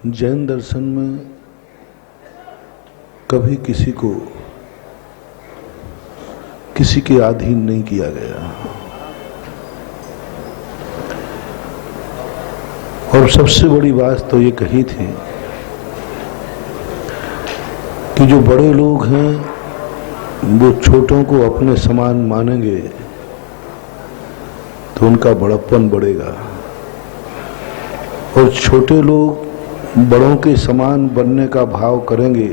जैन दर्शन में कभी किसी को किसी के अधीन नहीं किया गया और सबसे बड़ी बात तो ये कही थी कि जो बड़े लोग हैं वो छोटों को अपने समान मानेंगे तो उनका बड़प्पन बढ़ेगा और छोटे लोग बड़ों के समान बनने का भाव करेंगे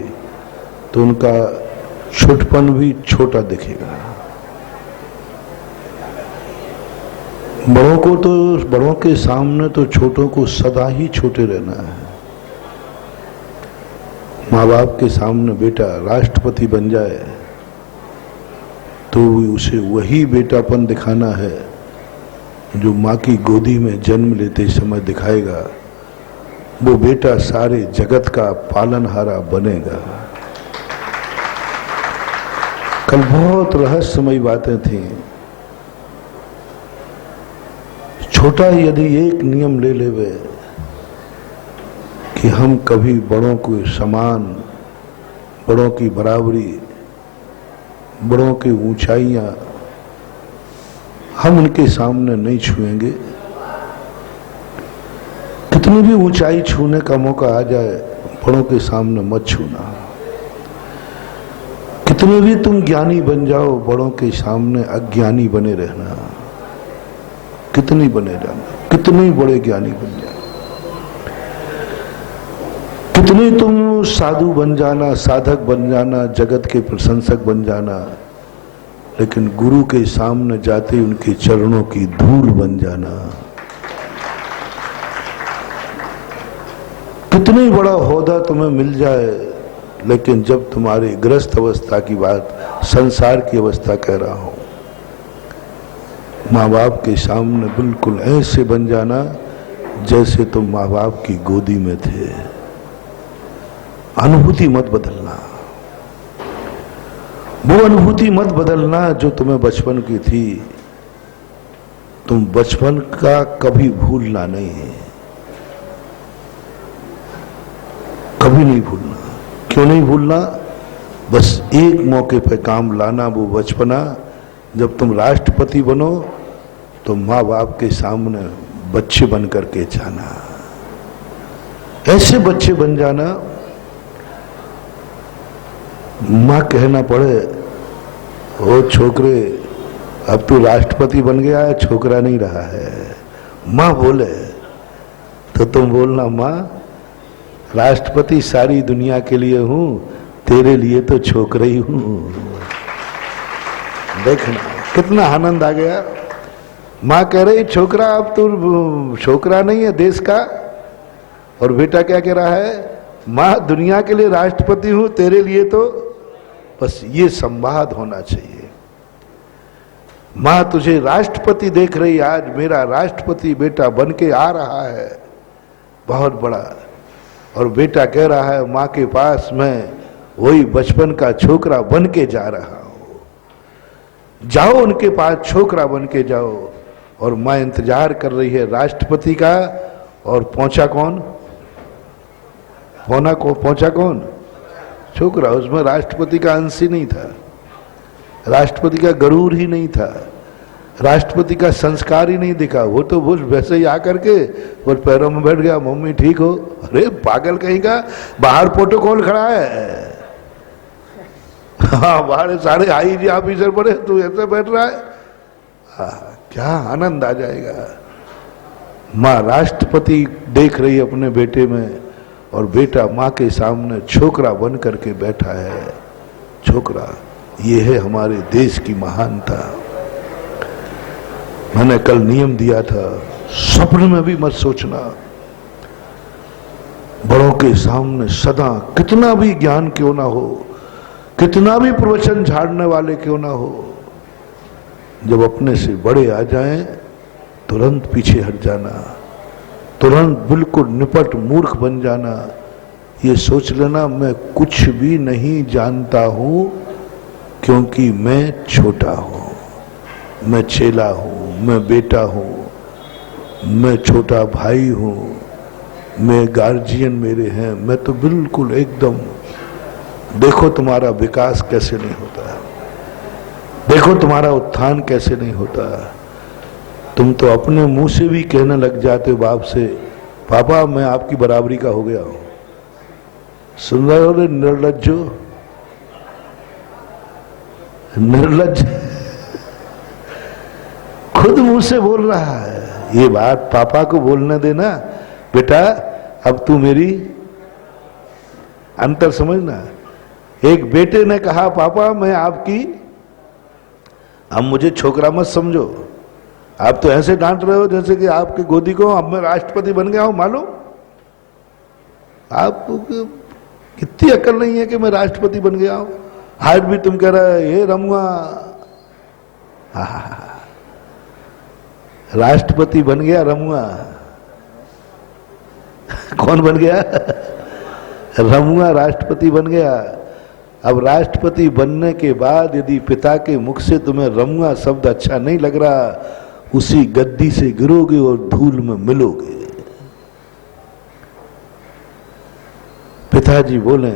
तो उनका छोटपन भी छोटा दिखेगा। बड़ों के सामने तो छोटों को सदा ही छोटे रहना है। माँ बाप के सामने बेटा राष्ट्रपति बन जाए तो उसे वही बेटापन दिखाना है जो माँ की गोदी में जन्म लेते समय दिखाएगा। वो बेटा सारे जगत का पालनहारा बनेगा। कल बहुत रहस्यमयी बातें थी। छोटा यदि एक नियम ले लेवे कि हम कभी बड़ों को समान, बड़ों की बराबरी, बड़ों की ऊंचाइयां हम उनके सामने नहीं छुएंगे। कितनी भी ऊंचाई छूने का मौका आ जाए बड़ों के सामने मत छूना। कितने भी तुम ज्ञानी बन जाओ बड़ों के सामने अज्ञानी बने रहना। कितनी बने जाना, कितने बड़े ज्ञानी बन जाओ, कितने तुम साधु बन जाना, साधक बन जाना, जगत के प्रशंसक बन जाना, लेकिन गुरु के सामने जाते उनके चरणों की धूल बन जाना। कितनी बड़ा होदा तुम्हें मिल जाए, लेकिन जब तुम्हारी ग्रस्त अवस्था की बात, संसार की अवस्था कह रहा हूं, माँ बाप के सामने बिल्कुल ऐसे बन जाना जैसे तुम माँ बाप की गोदी में थे। अनुभूति मत बदलना, वो अनुभूति मत बदलना जो तुम्हें बचपन की थी। तुम बचपन का कभी भूलना नहीं है, कभी नहीं भूलना। क्यों नहीं भूलना? बस एक मौके पे काम लाना, वो बचपना। जब तुम राष्ट्रपति बनो तो माँ बाप के सामने बच्चे बन करके जाना, ऐसे बच्चे बन जाना माँ कहना पड़े, ओ छोकरे अब तू राष्ट्रपति बन गया है, छोकरा नहीं रहा है। माँ बोले तो तुम बोलना, माँ राष्ट्रपति सारी दुनिया के लिए हूं, तेरे लिए तो छोकरा ही हूं। देखना कितना आनंद आ गया। माँ कह रही छोकरा अब तू छोकरा नहीं है देश का, और बेटा क्या कह रहा है, माँ दुनिया के लिए राष्ट्रपति हूं, तेरे लिए तो। बस ये संवाद होना चाहिए। माँ तुझे राष्ट्रपति देख रही, आज मेरा राष्ट्रपति बेटा बन के आ रहा है, बहुत बड़ा। और बेटा कह रहा है माँ के पास मैं वही बचपन का छोकरा बन के जा रहा हूं। जाओ उनके पास छोकरा बन के जाओ। और माँ इंतजार कर रही है राष्ट्रपति का। और पहुंचा कौन? पहुंचा कौन? छोकरा। उसमें राष्ट्रपति का अंश ही नहीं था, राष्ट्रपति का गरूर ही नहीं था, राष्ट्रपति का संस्कार ही नहीं दिखा। वो तो बुश वैसे ही आकर के वो पैरों में बैठ गया, मम्मी ठीक हो। अरे पागल कहीं का, बाहर प्रोटोकॉल खड़ा है। हाँ बाहर सारे आईजी ऑफिसर बड़े, तू ऐसे बैठ रहा है। क्या आनंद आ जाएगा। माँ राष्ट्रपति देख रही अपने बेटे में, और बेटा माँ के सामने छोकरा बन करके बैठा है। छोकरा, ये है हमारे देश की महानता। मैंने कल नियम दिया था, स्वप्न में भी मत सोचना। बड़ों के सामने सदा, कितना भी ज्ञान क्यों ना हो, कितना भी प्रवचन झाड़ने वाले क्यों ना हो, जब अपने से बड़े आ जाएं तुरंत पीछे हट जाना, तुरंत बिल्कुल निपट मूर्ख बन जाना। ये सोच लेना मैं कुछ भी नहीं जानता हूं, क्योंकि मैं छोटा हूं, मैं चेला हूं, मैं बेटा हूं, मैं छोटा भाई हूं, मैं गार्जियन मेरे हैं, मैं तो बिल्कुल एकदम, देखो तुम्हारा विकास कैसे नहीं होता, देखो तुम्हारा उत्थान कैसे नहीं होता। तुम तो अपने मुंह से भी कहने लग जाते हो बाप से, पापा मैं आपकी बराबरी का हो गया हूं। सुन रहे हो रे निर्लज्जो, निर्लज्ज खुद मुंह से बोल रहा है। ये बात पापा को बोलने देना, बेटा अब तू मेरी, अंतर समझना। एक बेटे ने कहा पापा मैं आपकी, अब मुझे छोकरा मत समझो, आप तो ऐसे डांट रहे हो जैसे कि आपकी गोदी को अब मैं राष्ट्रपति बन गया हूं, मालूम आपको कितनी अकल नहीं है कि मैं राष्ट्रपति बन गया हूं। आज भी तुम कह रहे ये रमुआ राष्ट्रपति बन गया रमुआ। कौन बन गया? रमुआ राष्ट्रपति बन गया। अब राष्ट्रपति बनने के बाद यदि पिता के मुख से तुम्हें रमुआ शब्द अच्छा नहीं लग रहा, उसी गद्दी से गिरोगे और धूल में मिलोगे। पिताजी बोले,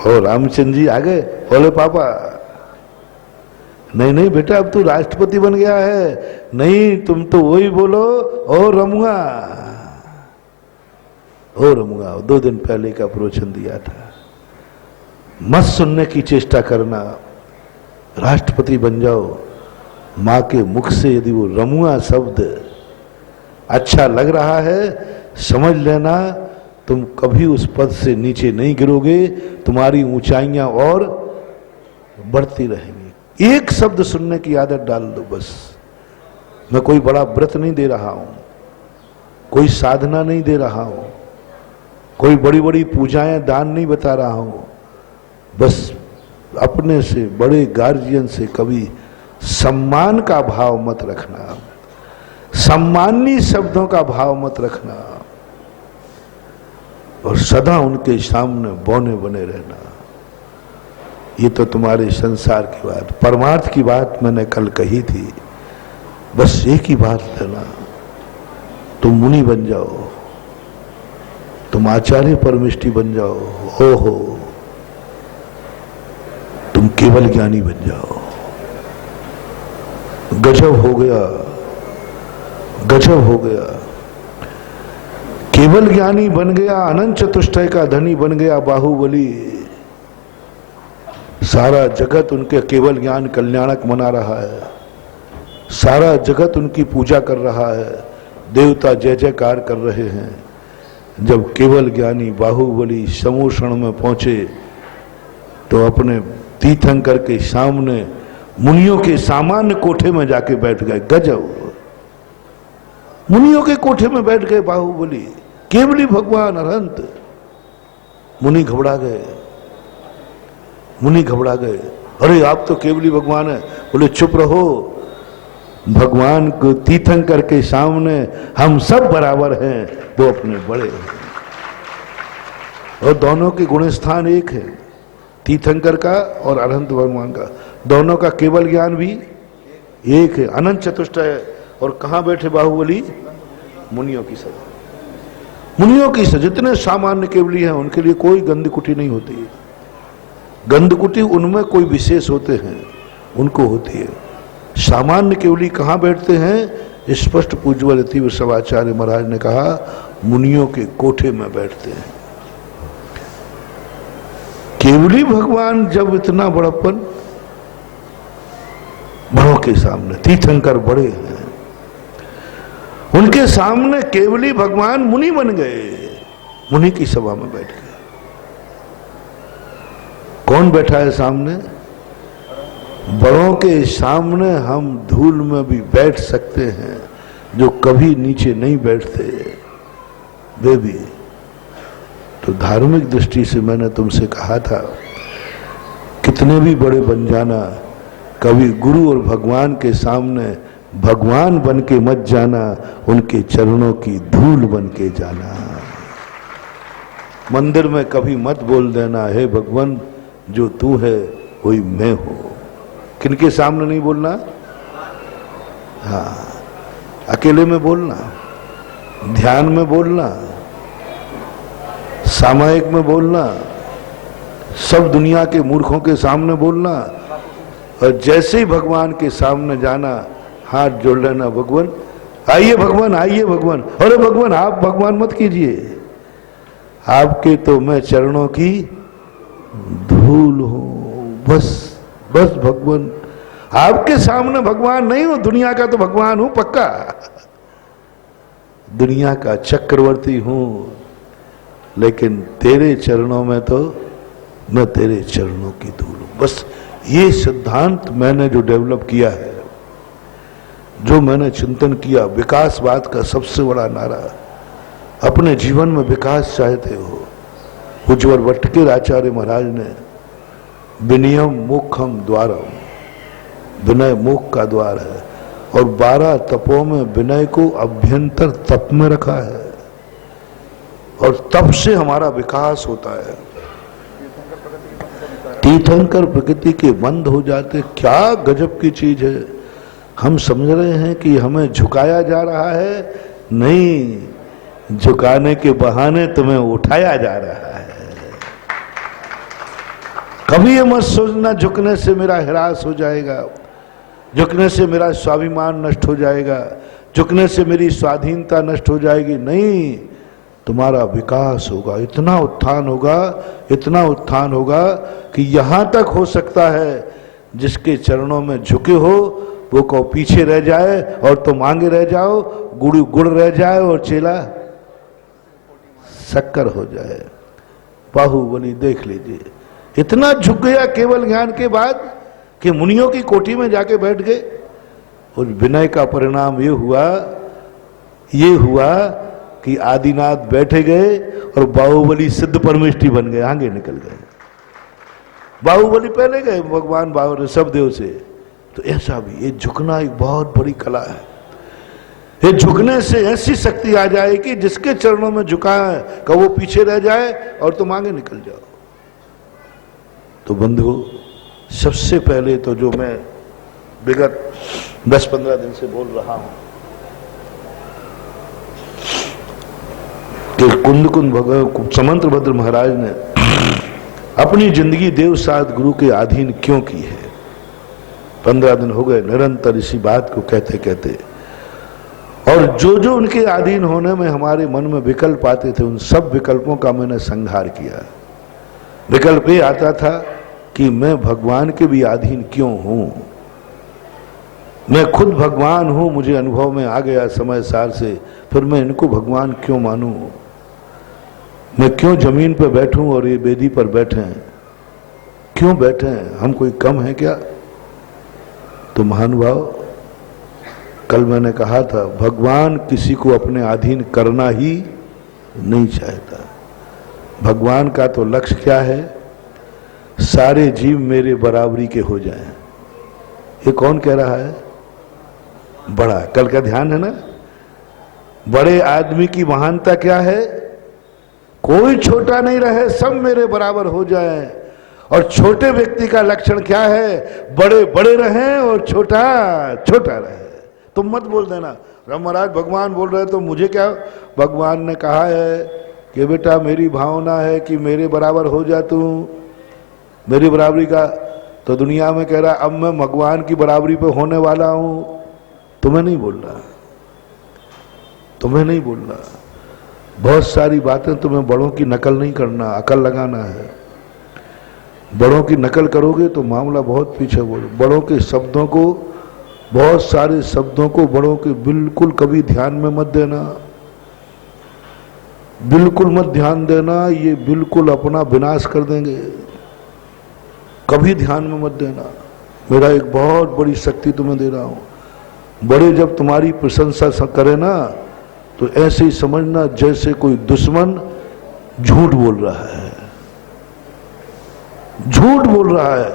और रामचंद्र जी आ गए, बोले पापा नहीं नहीं बेटा अब तू राष्ट्रपति बन गया है, नहीं तुम तो वही बोलो ओ रमुआ, ओ रमुआ। 2 दिन पहले का प्रवचन दिया था, मत सुनने की चेष्टा करना, राष्ट्रपति बन जाओ। मां के मुख से यदि वो रमुआ शब्द अच्छा लग रहा है, समझ लेना तुम कभी उस पद से नीचे नहीं गिरोगे, तुम्हारी ऊंचाइयां और बढ़ती रहेंगी। एक शब्द सुनने की आदत डाल दो बस। मैं कोई बड़ा व्रत नहीं दे रहा हूं, कोई साधना नहीं दे रहा हूं, कोई बड़ी बड़ी पूजाएं दान नहीं बता रहा हूं, बस अपने से बड़े गार्जियन से कभी सम्मान का भाव मत रखना, सम्मानी शब्दों का भाव मत रखना, और सदा उनके सामने बौने बने रहना। ये तो तुम्हारे संसार की बात, परमार्थ की बात मैंने कल कही थी। बस एक ही बात लेना, तुम मुनि बन जाओ, तुम आचार्य परमिष्टि बन जाओ, हो तुम केवल ज्ञानी बन जाओ। गजब हो गया, गजब हो गया। केवल ज्ञानी बन गया, अनंत चतुष्टय का धनी बन गया बाहुबली। सारा जगत उनके केवल ज्ञान कल्याणक मना रहा है, सारा जगत उनकी पूजा कर रहा है, देवता जय जयकार कर रहे हैं। जब केवल ज्ञानी बाहुबली समूषण में पहुंचे तो अपने तीर्थंकर के सामने मुनियों के सामान्य कोठे में जाके बैठ गए। गजब, मुनियों के कोठे में बैठ गए बाहुबली, केवली भगवान अनंत। मुनि घबरा गए, मुनि घबरा गए, अरे आप तो केवली भगवान है। बोले चुप रहो, भगवान को तीर्थंकर के सामने हम सब बराबर हैं, वो अपने बड़े हैं। और दोनों के गुणस्थान एक है, तीर्थंकर का और अनंत भगवान का, दोनों का केवल ज्ञान भी एक है, अनंत चतुष्टय। और कहां बैठे बाहुबली? मुनियों की सभा, मुनियों की सभा। जितने सामान्य केवली हैं उनके लिए कोई गंधकुटी नहीं होती। गंधकुटी उनमें कोई विशेष होते हैं उनको होती है। सामान्य केवली कहां बैठते हैं? स्पष्ट पूज्यवल अति विश्वाचार्य महाराज ने कहा, मुनियों के कोठे में बैठते हैं। केवली भगवान जब इतना बड़प्पन, बड़ों के सामने, तीर्थंकर बड़े हैं, उनके सामने केवली भगवान मुनि बन गए, मुनि की सभा में बैठ गए। कौन बैठा है सामने? बड़ों के सामने हम धूल में भी बैठ सकते हैं, जो कभी नीचे नहीं बैठते वे भी। तो धार्मिक दृष्टि से मैंने तुमसे कहा था, कितने भी बड़े बन जाना, कभी गुरु और भगवान के सामने भगवान बन के मत जाना, उनके चरणों की धूल बन के जाना। मंदिर में कभी मत बोल देना, हे भगवान जो तू है वही मैं हूं। किनके सामने नहीं बोलना? हाँ, अकेले में बोलना, ध्यान में बोलना, सामयिक में बोलना, सब दुनिया के मूर्खों के सामने बोलना, और जैसे ही भगवान के सामने जाना हाथ जोड़ लेना, भगवान आइए, भगवान आइए, भगवान। अरे भगवान आप भगवान मत कीजिए, आपके तो मैं चरणों की धूल हूं, बस बस भगवान। आपके सामने भगवान नहीं हूं, दुनिया का तो भगवान हूं पक्का, दुनिया का चक्रवर्ती हूं, लेकिन तेरे चरणों में तो मैं तेरे चरणों की धूल हूं। बस ये सिद्धांत मैंने जो डेवलप किया है, जो मैंने चिंतन किया, विकासवाद का सबसे बड़ा नारा, अपने जीवन में विकास चाहते हो, उज्ज्वल वटकेर आचार्य महाराज ने विनयम मोक्षम द्वारम, विनय मोक्ष का द्वार है, और 12 तपों में विनय को अभ्यंतर तप में रखा है, और तप से हमारा विकास होता है। तीर्थंकर प्रकृति के बंद हो जाते, क्या गजब की चीज है। हम समझ रहे हैं कि हमें झुकाया जा रहा है, नहीं, झुकाने के बहाने तुम्हें उठाया जा रहा है। कभी ये मत सोचना झुकने से मेरा ह्रास हो जाएगा, झुकने से मेरा स्वाभिमान नष्ट हो जाएगा, झुकने से मेरी स्वाधीनता नष्ट हो जाएगी। नहीं, तुम्हारा विकास होगा, इतना उत्थान होगा, इतना उत्थान होगा कि यहां तक हो सकता है जिसके चरणों में झुके हो वो को पीछे रह जाए और तुम आगे रह जाओ, गुड़ रह जाए और चेला शक्कर हो जाए। बाहुबली देख लीजिए, इतना झुक गया केवल ज्ञान के बाद कि मुनियों की कोठी में जाके बैठ गए। और विनय का परिणाम ये हुआ कि आदिनाथ बैठे गए और बाहुबली सिद्ध परमेष्ठी बन गए, आगे निकल गए। बाहुबली पहले गए भगवान ऋषभदेव से। तो ऐसा भी ये झुकना एक बहुत बड़ी कला है। ये झुकने से ऐसी शक्ति आ जाए कि जिसके चरणों में झुका है का वो पीछे रह जाए और तुम आगे निकल जाओ। तो बंधुओं, सबसे पहले तो जो मैं विगत 10-15 दिन से बोल रहा हूं कि कुंद समंतभद्र महाराज ने अपनी जिंदगी देवसाद गुरु के अधीन क्यों की है। 15 दिन हो गए निरंतर इसी बात को कहते कहते, और जो जो उनके अधीन होने में हमारे मन में विकल्प आते थे, उन सब विकल्पों का मैंने संहार किया। विकल्प ये आता था कि मैं भगवान के भी अधीन क्यों हूं, मैं खुद भगवान हूं, मुझे अनुभव में आ गया समय सार से, फिर मैं इनको भगवान क्यों मानूं, मैं क्यों जमीन पर बैठूं और ये वेदी पर बैठे हैं, क्यों बैठे हैं, हम कोई कम है क्या। तो महानुभाव, कल मैंने कहा था भगवान किसी को अपने अधीन करना ही नहीं चाहता। भगवान का तो लक्ष्य क्या है, सारे जीव मेरे बराबरी के हो जाएं। ये कौन कह रहा है, बड़ा, कल का ध्यान है ना। बड़े आदमी की महानता क्या है, कोई छोटा नहीं रहे, सब मेरे बराबर हो जाए। और छोटे व्यक्ति का लक्षण क्या है, बड़े बड़े रहें और छोटा छोटा रहे। तुम मत बोल देना राम महाराज भगवान बोल रहे तो मुझे क्या। भगवान ने कहा है कि बेटा मेरी भावना है कि मेरे बराबर हो जा तू, मेरी बराबरी का। तो दुनिया में कह रहा अब मैं भगवान की बराबरी पे होने वाला हूं। तुम्हें नहीं बोलना, तुम्हें नहीं बोलना। बहुत सारी बातें तुम्हें बड़ों की नकल नहीं करना, अकल लगाना है। बड़ों की नकल करोगे तो मामला बहुत पीछे बोलो। बड़ों के शब्दों को, बहुत सारे शब्दों को बड़ों के बिल्कुल कभी ध्यान में मत देना, बिल्कुल मत ध्यान देना, ये बिल्कुल अपना विनाश कर देंगे। कभी ध्यान में मत देना। मेरा एक बहुत बड़ी शक्ति तुम्हें दे रहा हूं। बड़े जब तुम्हारी प्रशंसा करे ना तो ऐसे ही समझना जैसे कोई दुश्मन झूठ बोल रहा है, झूठ बोल रहा है।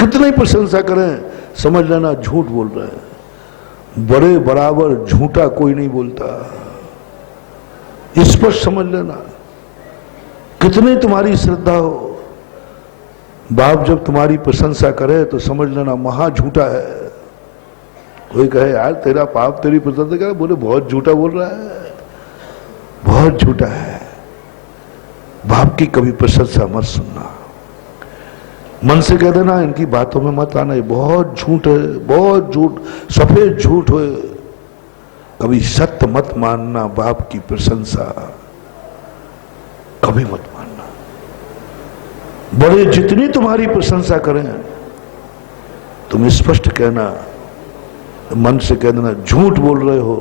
कितनी प्रशंसा करें, समझ लेना झूठ बोल रहे हैं। बड़े बराबर झूठा कोई नहीं बोलता, इस पर समझ लेना। कितनी तुम्हारी श्रद्धा हो, बाप जब तुम्हारी प्रशंसा करे तो समझ लेना महा झूठा है। कोई कहे यार तेरा पाप तेरी प्रशंसा करे, बोले बहुत झूठा बोल रहा है, बहुत झूठा है। बाप की कभी प्रशंसा मत सुनना। मन से कह देना इनकी बातों में मत आना, ये बहुत झूठ है, बहुत झूठ, सफेद झूठ है। कभी सत्य मत मानना, बाप की प्रशंसा कभी मत मानना। बड़े जितनी तुम्हारी प्रशंसा करें तुम स्पष्ट कहना, मन से कह देना झूठ बोल रहे हो,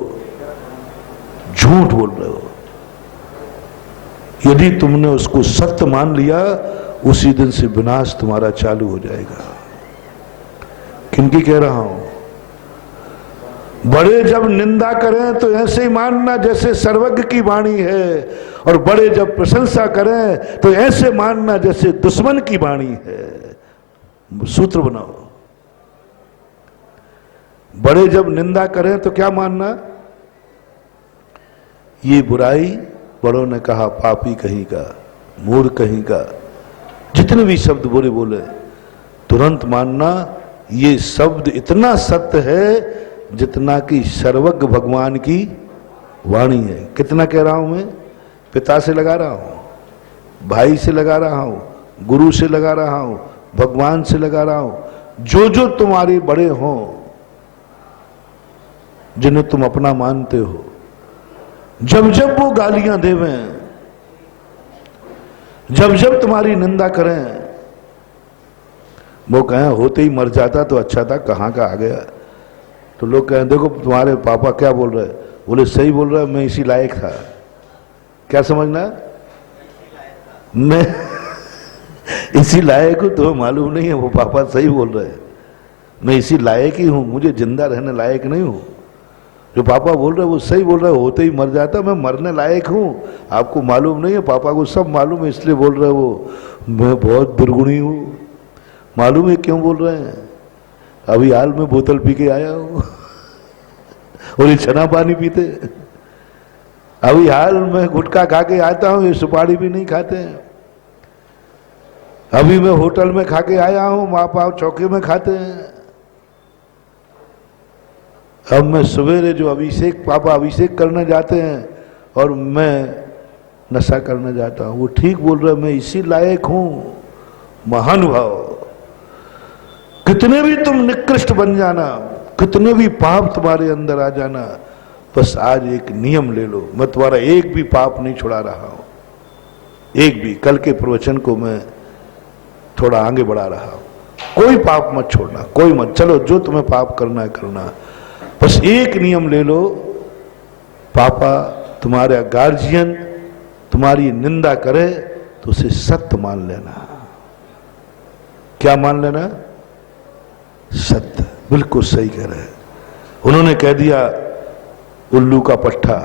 झूठ बोल रहे हो। यदि तुमने उसको सत्य मान लिया उसी दिन से विनाश तुम्हारा चालू हो जाएगा। किनकी कह रहा हूं? बड़े जब निंदा करें तो ऐसे ही मानना जैसे सर्वज्ञ की वाणी है, और बड़े जब प्रशंसा करें तो ऐसे मानना जैसे दुश्मन की वाणी है। सूत्र बनाओ। बड़े जब निंदा करें तो क्या मानना? ये बुराई बड़ों ने कहा पापी कहीं का, मूर्ख कहीं का, जितने भी शब्द बुरे बोले तुरंत मानना ये शब्द इतना सत्य है जितना कि सर्वज्ञ भगवान की वाणी है। कितना कह रहा हूं मैं? पिता से लगा रहा हूं, भाई से लगा रहा हूं, गुरु से लगा रहा हूं, भगवान से लगा रहा हूं। जो जो तुम्हारे बड़े हों, जिन्हें तुम अपना मानते हो, जब जब वो गालियां देवें, जब जब तुम्हारी निंदा करें, वो कहें होते ही मर जाता तो अच्छा था, कहां का आ गया। तो लोग कहें देखो तुम्हारे पापा क्या बोल रहे, बोले सही बोल रहा है, मैं इसी लायक था। क्या समझना? मैं इसी लायक हूं, तुम्हें मालूम नहीं है वो पापा सही बोल रहे हैं। मैं इसी लायक ही हूं, मुझे जिंदा रहने लायक नहीं हूं। जो पापा बोल रहे वो सही बोल रहे, होते ही मर जाता, मैं मरने लायक हूं। आपको मालूम नहीं है, पापा को सब मालूम है, इसलिए बोल रहे वो मैं बहुत दुर्गुणी हूं। मालूम है क्यों बोल रहे हैं? अभी हाल में बोतल पी के आया हूं और ये छना पानी पीते। अभी हाल में गुटखा खा के आता हूं, ये सुपारी भी नहीं खाते। अभी मैं होटल में खा के आया हूं, माँ बाप चौके में खाते हैं। अब मैं सवेरे जो अभिषेक, पापा अभिषेक करने जाते हैं और मैं नशा करने जाता हूं। वो ठीक बोल रहे, मैं इसी लायक हूं। महानुभाव, कितने भी तुम निकृष्ट बन जाना, कितने भी पाप तुम्हारे अंदर आ जाना, बस आज एक नियम ले लो, मैं तुम्हारा एक भी पाप नहीं छुड़ा रहा हूं, एक भी। कल के प्रवचन को मैं थोड़ा आगे बढ़ा रहा हूं। कोई पाप मत छोड़ना, कोई मत। चलो जो तुम्हें पाप करना है करना, बस एक नियम ले लो, पापा तुम्हारा गार्जियन तुम्हारी निंदा करे तो उसे सत्य मान लेना। क्या मान लेना? सत्य। बिल्कुल सही कह रहे हैं। उन्होंने कह दिया उल्लू का पट्टा,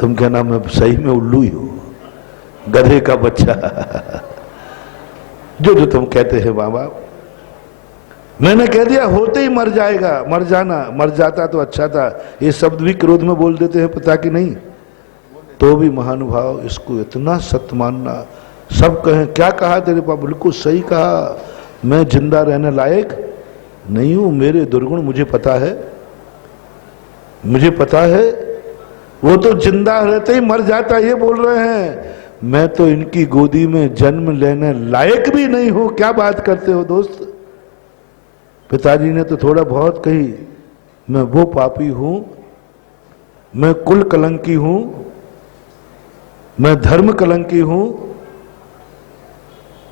तुम कहना मैं सही में उल्लू ही हूं, गधे का बच्चा जो जो तुम कहते हैं माँ बाप। मैंने कह दिया होते ही मर जाएगा, मर जाना, मर जाता तो अच्छा था। ये शब्द भी क्रोध में बोल देते हैं, पता कि नहीं? तो भी महानुभाव इसको इतना सत्य मानना। सब कहें क्या कहा तेरे पापा? बिल्कुल सही कहा, मैं जिंदा रहने लायक नहीं हूं, मेरे दुर्गुण मुझे पता है, मुझे पता है। वो तो जिंदा रहते ही मर जाता, ये बोल रहे हैं मैं तो इनकी गोदी में जन्म लेने लायक भी नहीं हूं। क्या बात करते हो दोस्त? पिताजी ने तो थोड़ा बहुत कही, मैं वो पापी हूं, मैं कुल कलंकी हूं, मैं धर्म कलंकी हूं,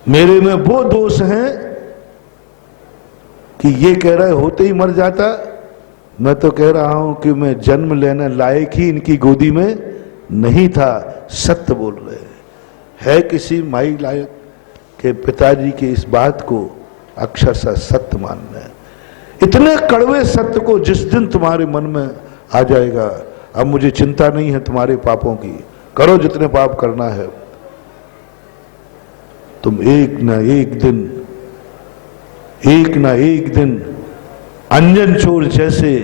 मेरे में वो दोष हैं कि ये कह रहे होते ही मर जाता। मैं तो कह रहा हूं कि मैं जन्म लेने लायक ही इनकी गोदी में नहीं था। सत्य बोल रहे है किसी माई लायक के पिताजी की इस बात को अक्षरशः सत्य मानना है। इतने कड़वे सत्य को जिस दिन तुम्हारे मन में आ जाएगा, अब मुझे चिंता नहीं है तुम्हारे पापों की, करो जितने पाप करना है, तुम एक ना एक दिन अंजन चोर जैसे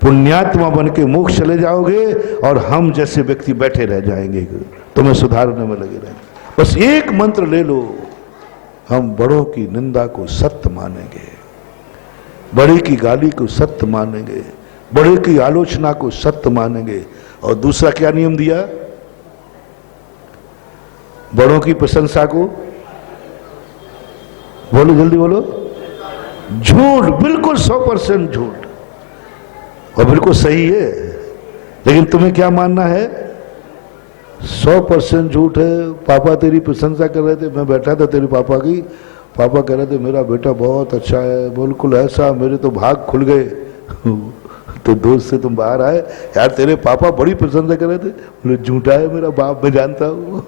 पुण्यात्मा बन के मोक्ष चले जाओगे और हम जैसे व्यक्ति बैठे रह जाएंगे, तुम्हें सुधारने में लगे रहेंगे। बस एक मंत्र ले लो, हम बड़ों की निंदा को सत्य मानेंगे, बड़े की गाली को सत्य मानेंगे, बड़े की आलोचना को सत्य मानेंगे। और दूसरा क्या नियम दिया? बड़ों की प्रशंसा को, बोलो जल्दी बोलो, झूठ, बिल्कुल 100% झूठ, और बिल्कुल सही है। लेकिन तुम्हें क्या मानना है? 100% झूठ है। पापा तेरी प्रशंसा कर रहे थे, मैं बैठा था तेरे पापा की, पापा कह रहे थे मेरा बेटा बहुत अच्छा है, बिल्कुल ऐसा, मेरे तो भाग खुल गए। तो दोस्त से तुम बाहर आए, यार तेरे पापा बड़ी प्रशंसा कर रहे थे, बोले झूठा है मेरा बाप, मैं जानता हूं।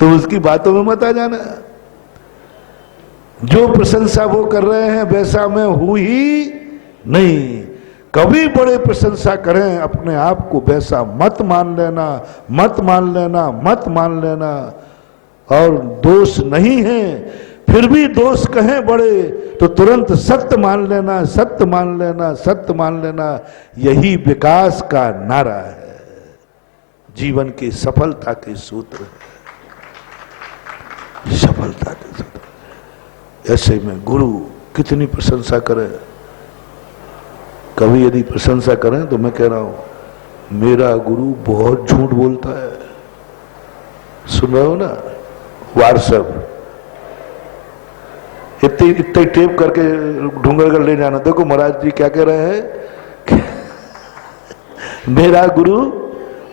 तो उसकी बातों में मत आ जाना। जो प्रशंसा वो कर रहे हैं वैसा मैं हूं ही नहीं। कभी बड़े प्रशंसा करें अपने आप को वैसा मत मान लेना, मत मान लेना, मत मान लेना। और दोष नहीं है फिर भी दोष कहें बड़े तो तुरंत सत्य मान लेना, सत्य मान लेना, सत्य मान लेना। यही विकास का नारा है, जीवन की सफलता के सूत्र है, सफलता के सूत्र। ऐसे में गुरु कितनी प्रशंसा करें, कभी यदि प्रशंसा करें तो मैं कह रहा हूं मेरा गुरु बहुत झूठ बोलता है। सुन रहे हो ना? व्हाट्सएप इतने टेप करके ढूंढकर ले जाना, देखो महाराज जी क्या कह रहे हैं। मेरा गुरु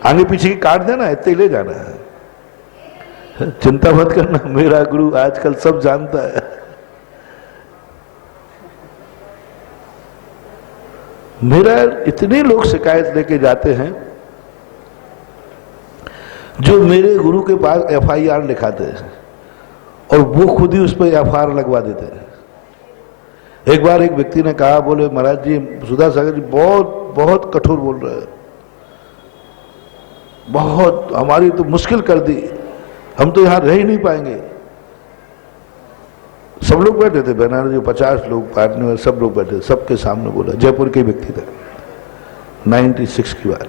आगे पीछे की काट देना, इतने ले जाना है, चिंता मत करना, मेरा गुरु आजकल सब जानता है। मेरा इतने लोग शिकायत लेके जाते हैं जो मेरे गुरु के पास FIR लिखाते हैं और वो खुद ही उस पर FIR लगवा देते हैं। एक बार एक व्यक्ति ने कहा, बोले महाराज जी सुधा सागर जी बहुत बहुत कठोर बोल रहे हैं, बहुत हमारी तो मुश्किल कर दी, हम तो यहां रह ही नहीं पाएंगे। सब लोग बैठे थे, बनारस जो 50 लोग पार्टनर में सब लोग बैठे, सबके सामने बोला, जयपुर के व्यक्ति थे, 96 की बात।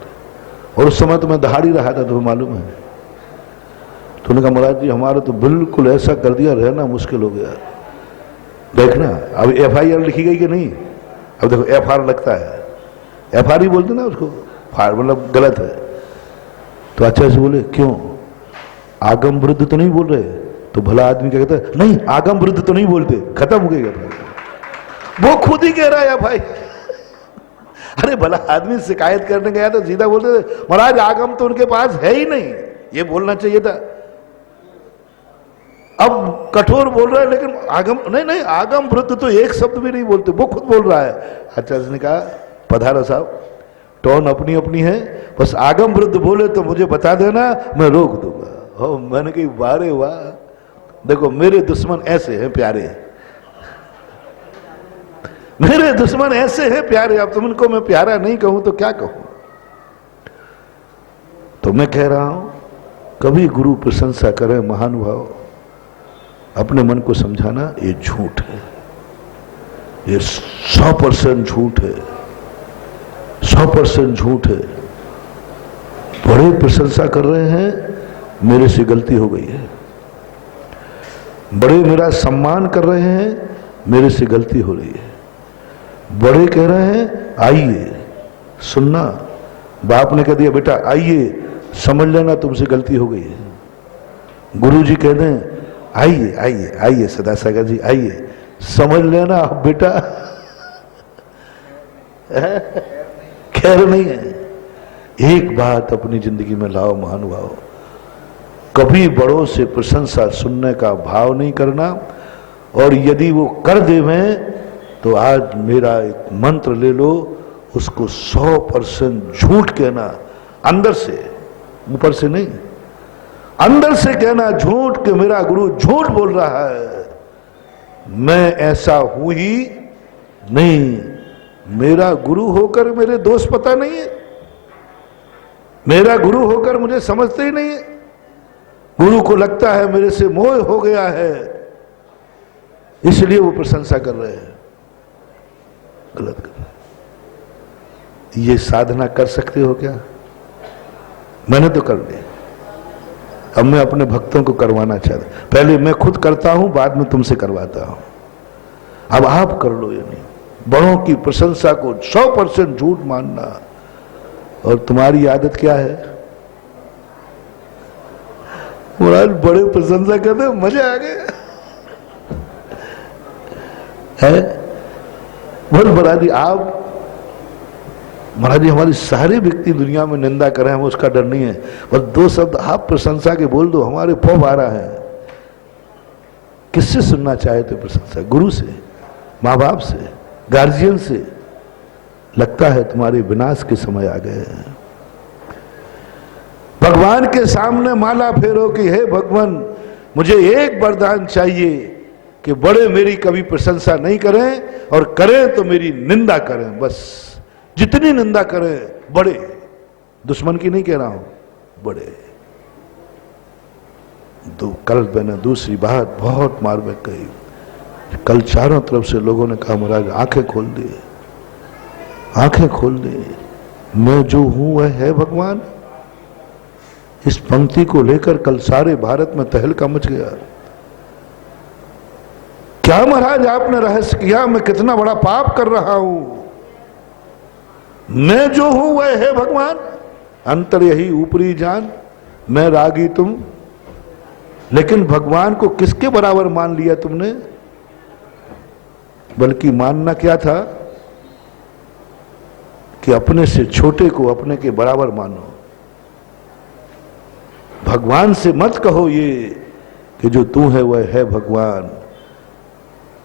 और उस समय तो मैं दहाड़ ही रहा था, तो मालूम है। तो उन्होंने कहा महाराज जी हमारा तो बिल्कुल ऐसा कर दिया, रहना मुश्किल हो गया। देखना अब FIR लिखी गई कि नहीं, अब देखो FR लगता है, FR ही बोलते ना उसको, मतलब गलत है। तो अच्छा से बोले क्यों, आगम वृद्ध तो नहीं बोल रहे? तो भला आदमी क्या कहता है, नहीं आगम वृद्ध तो नहीं बोलते, खत्म हो गया। वो खुद ही कह रहा है भाई। अरे भला आदमी शिकायत करने गया तो सीधा बोलते थे महाराज आगम तो उनके पास है ही नहीं, ये बोलना चाहिए था। अब कठोर बोल रहा है लेकिन आगम नहीं, आगम वृद्ध तो एक शब्द भी नहीं बोलते, वो खुद बोल रहा है। अच्छा उसने कहा पधारो साहब, टोन अपनी अपनी है, बस आगम वृद्ध बोले तो मुझे बता देना, मैं रोक दूंगा। हो मैंने कही वाह रे वाह, देखो मेरे दुश्मन ऐसे हैं प्यारे, मेरे दुश्मन ऐसे हैं प्यारे। अब तुम इनको मैं प्यारा नहीं कहूं तो क्या कहूं? तो मैं कह रहा हूं कभी गुरु प्रशंसा करे महानुभाव, अपने मन को समझाना ये झूठ है, ये 100% झूठ है, 100% झूठ है। बड़े प्रशंसा कर रहे हैं, मेरे से गलती हो गई है, बड़े मेरा सम्मान कर रहे हैं, मेरे से गलती हो रही है। बड़े कह रहे हैं आइए, सुनना, बाप ने कह दिया बेटा आइए, समझ लेना तुमसे गलती हो गई है। गुरु जी कह दें आइए आइए आइए सदा सागर जी आइए, समझ लेना बेटा खैर नहीं है। एक बात अपनी जिंदगी में लाओ महानुभाव, कभी बड़ों से प्रशंसा सुनने का भाव नहीं करना, और यदि वो कर देवें तो आज मेरा एक मंत्र ले लो, उसको 100% झूठ कहना, अंदर से, ऊपर से नहीं, अंदर से कहना झूठ कि मेरा गुरु झूठ बोल रहा है, मैं ऐसा हूं ही नहीं। मेरा गुरु होकर मेरे दोष पता नहीं है, मेरा गुरु होकर मुझे समझते ही नहीं है। गुरु को लगता है मेरे से मोह हो गया है, इसलिए वो प्रशंसा कर रहे हैं, गलत कर रहे हैं। ये साधना कर सकते हो क्या? मैंने तो कर ली, अब मैं अपने भक्तों को करवाना चाहता, पहले मैं खुद करता हूं, बाद में तुमसे करवाता हूं। अब आप कर लो। ये नहीं, बड़ों की प्रशंसा को 100% झूठ मानना। और तुम्हारी आदत क्या है? महाराज बड़े प्रशंसा करते, मजे आ गए है। बोल महाराज जी आप, महाराज जी हमारी सारे व्यक्ति दुनिया में निंदा करें, हमें उसका डर नहीं है, बस दो शब्द आप प्रशंसा के बोल दो, हमारे पौ आ रहा है। किससे सुनना चाहते प्रशंसा? गुरु से, माँ बाप से, गार्जियन से। लगता है तुम्हारे विनाश के समय आ गए हैं। भगवान के सामने माला फेरो कि हे भगवान मुझे एक वरदान चाहिए कि बड़े मेरी कभी प्रशंसा नहीं करें, और करें तो मेरी निंदा करें। बस जितनी निंदा करें, बड़े, दुश्मन की नहीं कह रहा हूं, बड़े। कल मैंने दूसरी बात बहुत मार में कही। कल चारों तरफ से लोगों ने कहा महाराज आंखें खोल दी, आंखें खोल दी, मैं जो हूं वह है भगवान। इस पंक्ति को लेकर कल सारे भारत में तहलका मच गया। क्या महाराज आपने रहस्य किया? मैं कितना बड़ा पाप कर रहा हूं। मैं जो हूं वह है भगवान, अंतर यही ऊपरी जान, मैं रागी तुम। लेकिन भगवान को किसके बराबर मान लिया तुमने? बल्कि मानना क्या था कि अपने से छोटे को अपने के बराबर मानो। भगवान से मत कहो ये कि जो तू है वह है भगवान।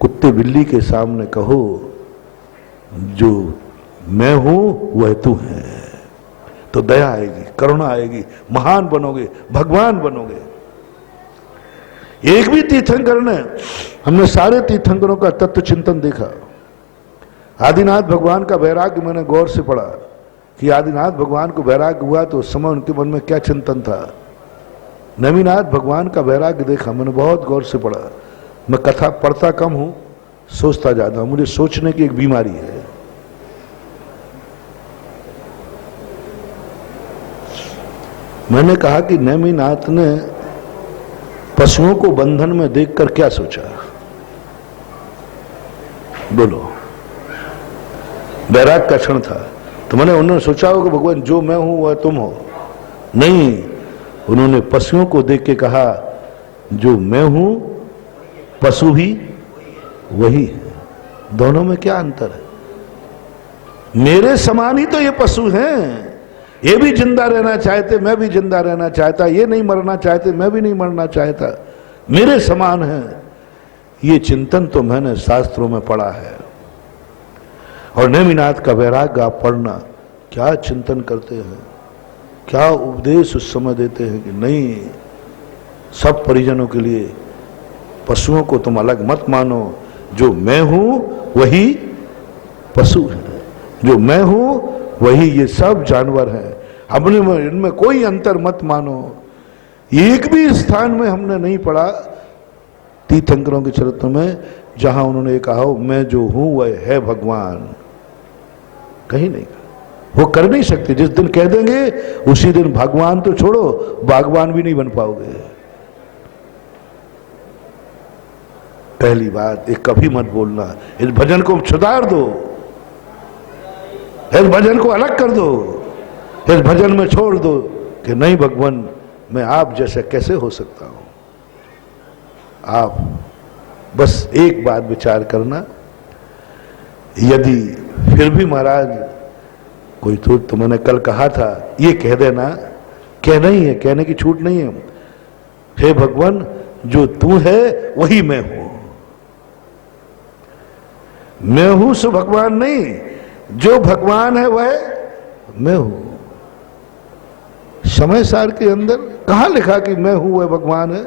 कुत्ते बिल्ली के सामने कहो जो मैं हूं वह तू है, तो दया आएगी, करुणा आएगी, महान बनोगे, भगवान बनोगे। एक भी तीर्थंकर ने, हमने सारे तीर्थंकरों का तत्व चिंतन देखा। आदिनाथ भगवान का वैराग्य मैंने गौर से पढ़ा कि आदिनाथ भगवान को वैराग्य हुआ तो उस समय उनके मन में क्या चिंतन था। नेमिनाथ भगवान का वैराग्य देखा, मैंने बहुत गौर से पढ़ा। मैं कथा पढ़ता कम हूं, सोचता ज्यादा हूं। मुझे सोचने की एक बीमारी है। मैंने कहा कि नेमिनाथ ने पशुओं को बंधन में देखकर क्या सोचा? बोलो। वैराग का क्षण था, तो मैंने उन्होंने सोचा हो कि भगवान जो मैं हूं वह तुम हो? नहीं, उन्होंने पशुओं को देख के कहा जो मैं हूं पशु भी वही है। दोनों में क्या अंतर है? मेरे समान ही तो ये पशु हैं। ये भी जिंदा रहना चाहते, मैं भी जिंदा रहना चाहता। ये नहीं मरना चाहते, मैं भी नहीं मरना चाहता। मेरे समान है। ये चिंतन तो मैंने शास्त्रों में पढ़ा है। और नेमिनाथ का वैराग्य आप पढ़ना, क्या चिंतन करते हैं, क्या उपदेश उस समय देते हैं कि नहीं, सब परिजनों के लिए पशुओं को तुम अलग मत मानो। जो मैं हूं वही पशु है, जो मैं हूं वही ये सब जानवर हैं। हमने में इनमें कोई अंतर मत मानो। एक भी स्थान में हमने नहीं पढ़ा तीर्थंकरों के चरित्र में जहां उन्होंने कहा मैं जो हूं वह है भगवान। कहीं नहीं। वो कर नहीं सकते। जिस दिन कह देंगे उसी दिन भगवान तो छोड़ो, बागवान भी नहीं बन पाओगे। पहली बात, एक कभी मत बोलना इस भजन को सुधार दो, इस भजन को अलग कर दो, इस भजन में छोड़ दो कि नहीं भगवान मैं आप जैसे कैसे हो सकता हूं। आप बस एक बात विचार करना, यदि फिर भी महाराज कोई तो मैंने कल कहा था ये कह देना, कहना ही है, कहने की छूट नहीं है। हे भगवान जो तू है वही मैं हूं। मैं हूं सो भगवान नहीं, जो भगवान है वह मैं हूं। समय सार के अंदर कहां लिखा कि मैं हूं वह भगवान है?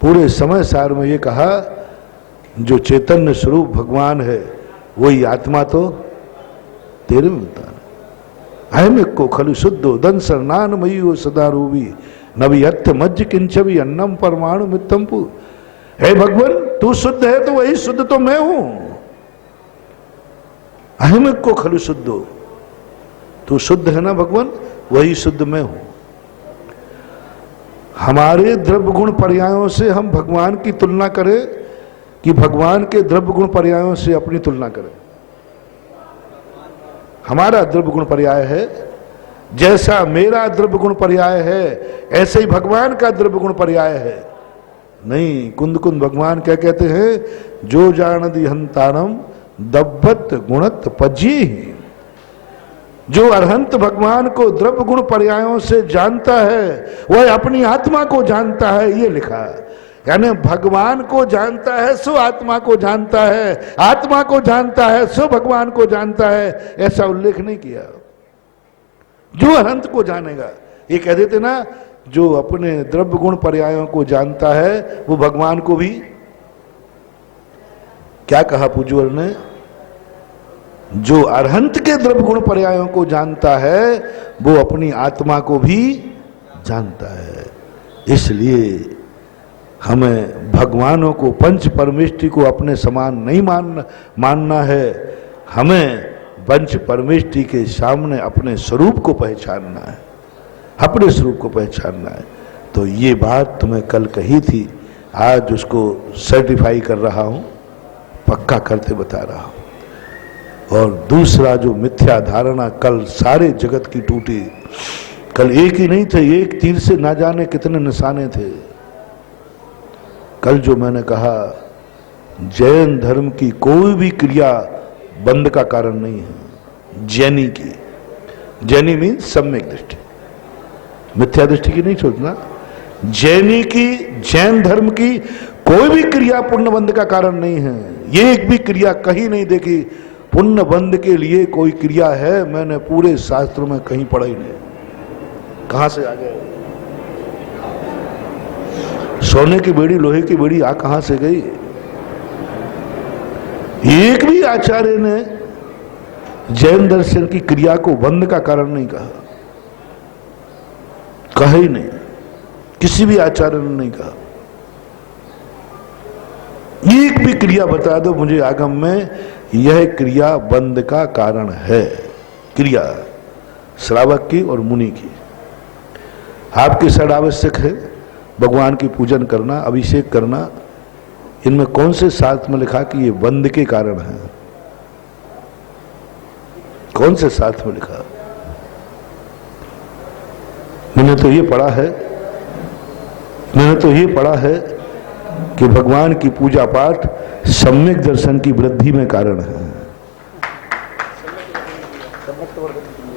पूरे समय सार में ये कहा जो चैतन्य स्वरूप भगवान है वही आत्मा तो तेरे में बता। अहम को खलु शुद्धो दन सरनान मई हो सदा रूबी नवी अत्य मज्ज किंचवी अन्नम परमाणु मित्तमपु। हे भगवान तू शुद्ध है तो वही शुद्ध तो मैं हूं। अहम को खलु शुद्धो, तू शुद्ध है ना भगवान, वही शुद्ध मैं हूं। हमारे द्रव्य गुण पर्यायों से हम भगवान की तुलना करें कि भगवान के द्रव्य गुण पर्यायों से अपनी तुलना करें? हमारा द्रव्य गुण पर्याय है जैसा मेरा द्रव्य गुण पर्याय है ऐसे ही भगवान का द्रव्य गुण पर्याय है। नहीं, कुंद कुंद भगवान क्या कहते हैं, जो जानदि हंतानम दब्बत गुणत पज्जी। जो अरहंत भगवान को द्रव्य गुण पर्यायों से जानता है वह अपनी आत्मा को जानता है, ये लिखा। यानी भगवान को जानता है सो आत्मा को जानता है, आत्मा को जानता है सो भगवान को जानता है, ऐसा उल्लेख नहीं किया। जो अनंत को जानेगा, ये कह देते ना, जो अपने द्रव्य गुण पर्यायों को जानता है वो भगवान को भी, क्या कहा पूज्यवर ने, जो अरहंत के द्रव्य गुण पर्यायों को जानता है वो अपनी आत्मा को भी जानता है। इसलिए हमें भगवानों को, पंच परमेष्टि को अपने समान नहीं मानना है। हमें पंच परमेष्टि के सामने अपने स्वरूप को पहचानना है, अपने स्वरूप को पहचानना है। तो ये बात तुम्हें कल कही थी, आज उसको सर्टिफाई कर रहा हूं, पक्का करते बता रहा हूं। और दूसरा जो मिथ्या धारणा कल सारे जगत की टूटी, कल एक ही नहीं थे, एक तीर से ना जाने कितने निशाने थे। कल जो मैंने कहा, जैन धर्म की कोई भी क्रिया बंध का कारण नहीं है। जैनी की, जैनी मीन्स सम्यक दृष्टि, मिथ्या दृष्टि की नहीं सोचना। जैनी की, जैन धर्म की कोई भी क्रिया पुण्य बंध का कारण नहीं है। ये एक भी क्रिया कहीं नहीं देखी पुण्य बंध के लिए कोई क्रिया है, मैंने पूरे शास्त्रों में कहीं पढ़ा ही नहीं। कहां से आ गए? सोने की बेड़ी, लोहे की बेड़ी आ कहां से गई? एक भी आचार्य ने जैन दर्शन की क्रिया को बंध का कारण नहीं कहा, कहा ही नहीं, किसी भी आचार्य ने नहीं कहा। एक भी क्रिया बता दो मुझे आगम में, यह क्रिया बंध का कारण है। क्रिया श्रावक की और मुनि की, आपकी षड आवश्यक है, भगवान की पूजन करना, अभिषेक करना, इनमें कौन से शास्त्र में लिखा कि ये बंध के कारण है? कौन से शास्त्र में लिखा? मैंने तो ये पढ़ा है, मैंने तो ये पढ़ा है कि भगवान की पूजा पाठ सम्यक दर्शन की वृद्धि में कारण है।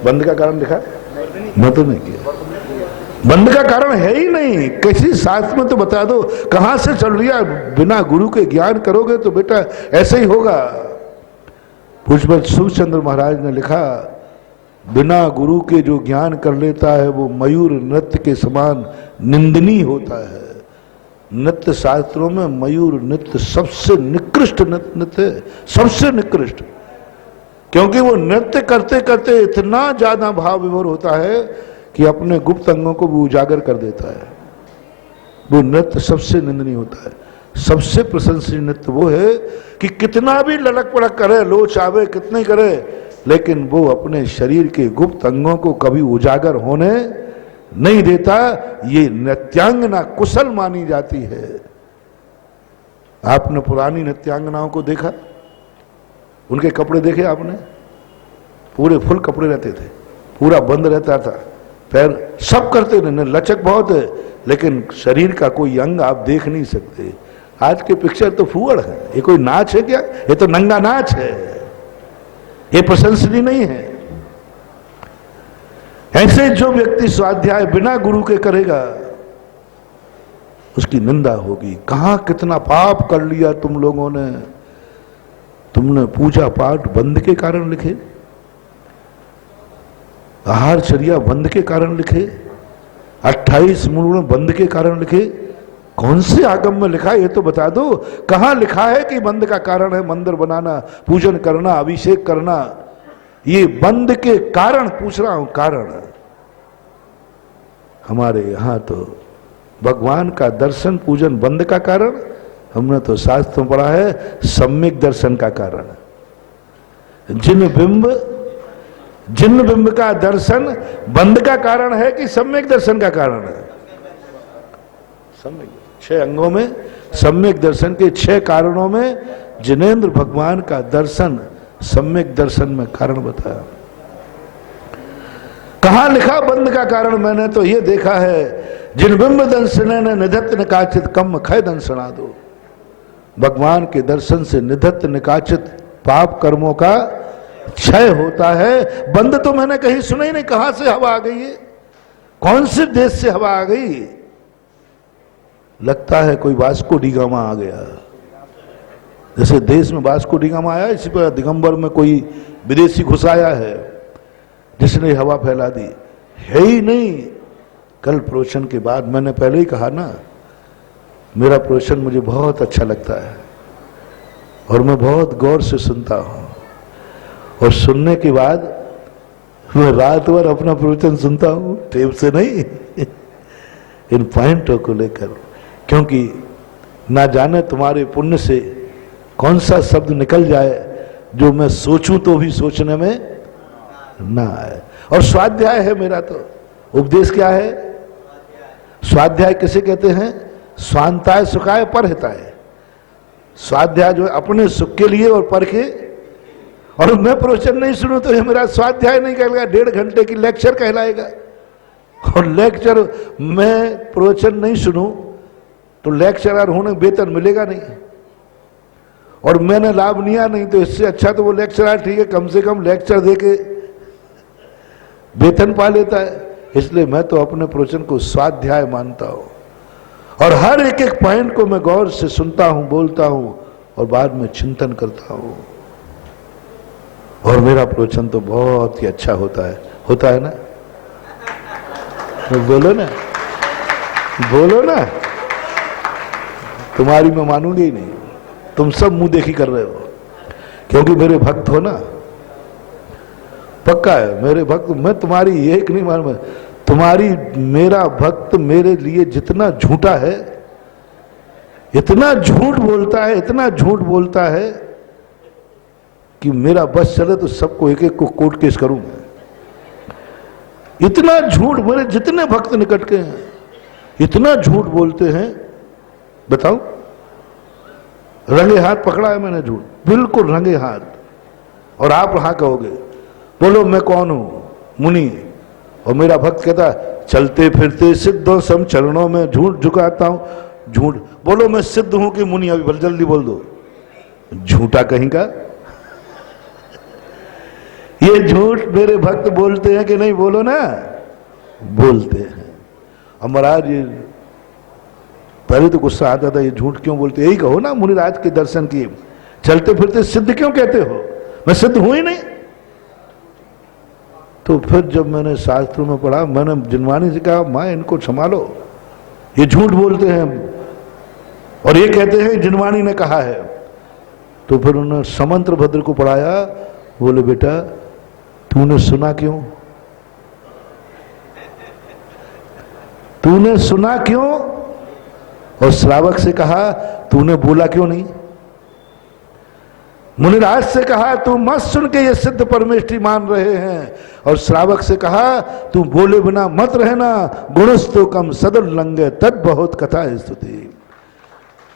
बंध का कारण लिखा? मैं तो नहीं किया। बंध का कारण है ही नहीं, किसी शास्त्र में तो बता दो, कहां से चल रही? बिना गुरु के ज्ञान करोगे तो बेटा ऐसे ही होगा। पूज्य सुखचंद्र महाराज ने लिखा, बिना गुरु के जो ज्ञान कर लेता है वो मयूर नृत्य के समान निंदनीय होता है। नृत्य शास्त्रों में मयूर नृत्य सबसे निकृष्ट नृत्य है, सबसे निकृष्ट, क्योंकि वो नृत्य करते करते इतना ज्यादा भाव विभोर होता है कि अपने गुप्त अंगों को भी उजागर कर देता है। वो नृत्य सबसे निंदनीय होता है। सबसे प्रशंसनीय नृत्य वो है कि कितना भी लड़क पड़क करे, लोच आवे, कितने करे, लेकिन वो अपने शरीर के गुप्त अंगों को कभी उजागर होने नहीं देता। ये नृत्यांगना कुशल मानी जाती है। आपने पुरानी नृत्यांगनाओं को देखा? उनके कपड़े देखे आपने? पूरे फुल कपड़े रहते थे, पूरा बंद रहता था, पैर सब करते थे, लचक बहुत है, लेकिन शरीर का कोई अंग आप देख नहीं सकते। आज के पिक्चर तो फूहड़ है। ये कोई नाच है क्या? ये तो नंगा नाच है, ये प्रशंसनीय नहीं है। ऐसे जो व्यक्ति स्वाध्याय बिना गुरु के करेगा उसकी निंदा होगी। कहां कितना पाप कर लिया तुम लोगों ने। तुमने पूजा पाठ बंध के कारण लिखे, आहारचर्या बंद के कारण लिखे, 28 मूल बंद के कारण लिखे। कौन से आगम में लिखा है ये तो बता दो। कहां लिखा है कि बंद का कारण है मंदिर बनाना, पूजन करना, अभिषेक करना? ये बंद के कारण पूछ रहा हूं, कारण। हमारे यहां तो भगवान का दर्शन पूजन बंद का कारण, हमने तो शास्त्र में पढ़ा है सम्यक दर्शन का कारण। जिन बिंब का दर्शन बंद का कारण है कि सम्यक दर्शन का कारण है? सम्यक 6 अंगों में सम्यक दर्शन के 6 कारणों में जिनेंद्र भगवान का दर्शन सम्यक दर्शन में कारण बताया। कहां लिखा बंद का कारण, मैंने तो ये देखा है, जिन बिंब दंसने ने निधत्त निकाचित कम खय दंसना दो। भगवान के दर्शन से निधत्त निकाचित पाप कर्मों का क्षय होता है। बंद तो मैंने कहीं सुना ही नहीं, कहां से हवा आ गई है, कौन से देश से हवा आ गई? लगता है कोई वास्को डी गामा आ गया। जैसे देश में वास्को डी गामा आया, इसी पर दिगंबर में कोई विदेशी घुस आया है जिसने हवा फैला दी। है ही नहीं। कल प्रवचन के बाद मैंने पहले ही कहा ना, मेरा प्रवचन मुझे बहुत अच्छा लगता है और मैं बहुत गौर से सुनता हूं, और सुनने के बाद मैं रात भर अपना प्रवचन सुनता हूं, टेप से नहीं इन पॉइंटों को लेकर, क्योंकि ना जाने तुम्हारे पुण्य से कौन सा शब्द निकल जाए जो मैं सोचूं तो भी सोचने में ना आए। और स्वाध्याय है मेरा तो। उपदेश क्या है? स्वाध्याय किसे कहते हैं? स्वांताय सुखाय परहिताय। स्वाध्याय जो है अपने सुख के लिए और पर के। और मैं प्रवचन नहीं सुनूं तो ये मेरा स्वाध्याय नहीं कहलाएगा, 1.5 घंटे की लेक्चर कहलाएगा। और लेक्चर मैं प्रवचन नहीं सुनूं तो लेक्चरर होने वेतन मिलेगा नहीं, और मैंने लाभ लिया नहीं, तो इससे अच्छा तो वो लेक्चरर ठीक है, कम से कम लेक्चर देके वेतन पा लेता है। इसलिए मैं तो अपने प्रवचन को स्वाध्याय मानता हूं, और हर एक एक पॉइंट को मैं गौर से सुनता हूं, बोलता हूं और बाद में चिंतन करता हूं, और मेरा प्रवचन तो बहुत ही अच्छा होता है ना? बोलो ना, बोलो ना। तुम्हारी मैं मानूंगी ही नहीं, तुम सब मुंह देखी कर रहे हो, क्योंकि मेरे भक्त हो ना, पक्का है मेरे भक्त। मैं तुम्हारी एक नहीं मान, तुम्हारी मेरा भक्त मेरे लिए जितना झूठा है, इतना झूठ बोलता है, इतना झूठ बोलता है कि मेरा बस चले तो सबको एक एक को कोर्ट केस करूं मैं। इतना झूठ, मेरे जितने भक्त निकट के हैं इतना झूठ बोलते हैं, बताओ। रंगे हाथ पकड़ा है मैंने झूठ, बिल्कुल रंगे हाथ। और आप हाँ कहोगे, बोलो मैं कौन हूं? मुनि। और मेरा भक्त कहता, चलते फिरते सिद्धों सम चरणों में झूठ झुकाता हूं। झूठ बोलो, मैं सिद्ध हूं कि मुनि? अभी जल्दी बोल दो, झूठा कहीं का। ये झूठ मेरे भक्त बोलते हैं कि नहीं? बोलो ना, बोलते हैं। अब महाराज ये पहले तो गुस्सा आता था, ये झूठ क्यों बोलते? यही कहो ना, मुनिराज के दर्शन किए, चलते फिरते सिद्ध क्यों कहते हो? मैं सिद्ध हूं ही नहीं। तो फिर जब मैंने शास्त्रों में पढ़ा, मैंने जिनवानी से कहा, मां इनको संभालो, ये झूठ बोलते हैं और ये कहते हैं जिनवानी ने कहा है। तो फिर उन्होंने समंत्र भद्र को पढ़ाया। बोले बेटा तूने सुना क्यों? तूने सुना क्यों? और श्रावक से कहा तूने बोला क्यों नहीं? मुनिराज से कहा तू मत सुन के ये सिद्ध परमेष्ठी मान रहे हैं, और श्रावक से कहा तू बोले बिना मत रहना, गुणस्तु कम सदुल्लंघ तद बहुत कथा स्तुति।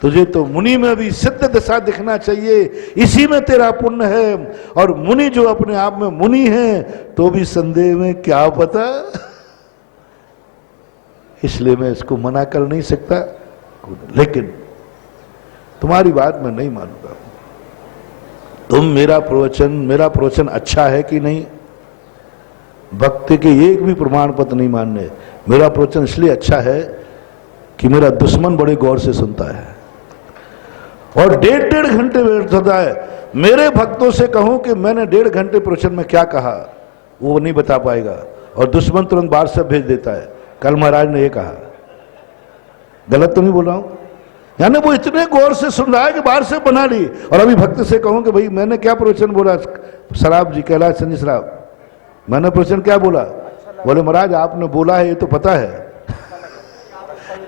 तुझे तो मुनि में भी सिद्ध दशा दिखना चाहिए, इसी में तेरा पुण्य है। और मुनि जो अपने आप में मुनि है तो भी संदेह में क्या पता। इसलिए मैं इसको मना कर नहीं सकता, लेकिन तुम्हारी बात मैं नहीं मानूंगा। तुम मेरा प्रवचन अच्छा है कि नहीं, भक्ति के एक भी प्रमाण पत्र नहीं मानने। मेरा प्रवचन इसलिए अच्छा है कि मेरा दुश्मन बड़े गौर से सुनता है और 1.5 घंटे बैठता है। मेरे भक्तों से कहूं कि मैंने 1.5 घंटे प्रवचन में क्या कहा, वो नहीं बता पाएगा, और दुश्मन तुरंत व्हाट्सएप भेज देता है, कल महाराज ने ये कहा। गलत तो नहीं बोल रहा हूं? यानी वो इतने गौर से सुन रहा है कि बाहर से बना ली। और अभी भक्त से कहूं कि भाई मैंने क्या प्रवचन बोला, शराब जी, कैलाश चंद्र शराब, मैंने प्रवचन क्या बोला? बोले महाराज आपने बोला है ये तो पता है।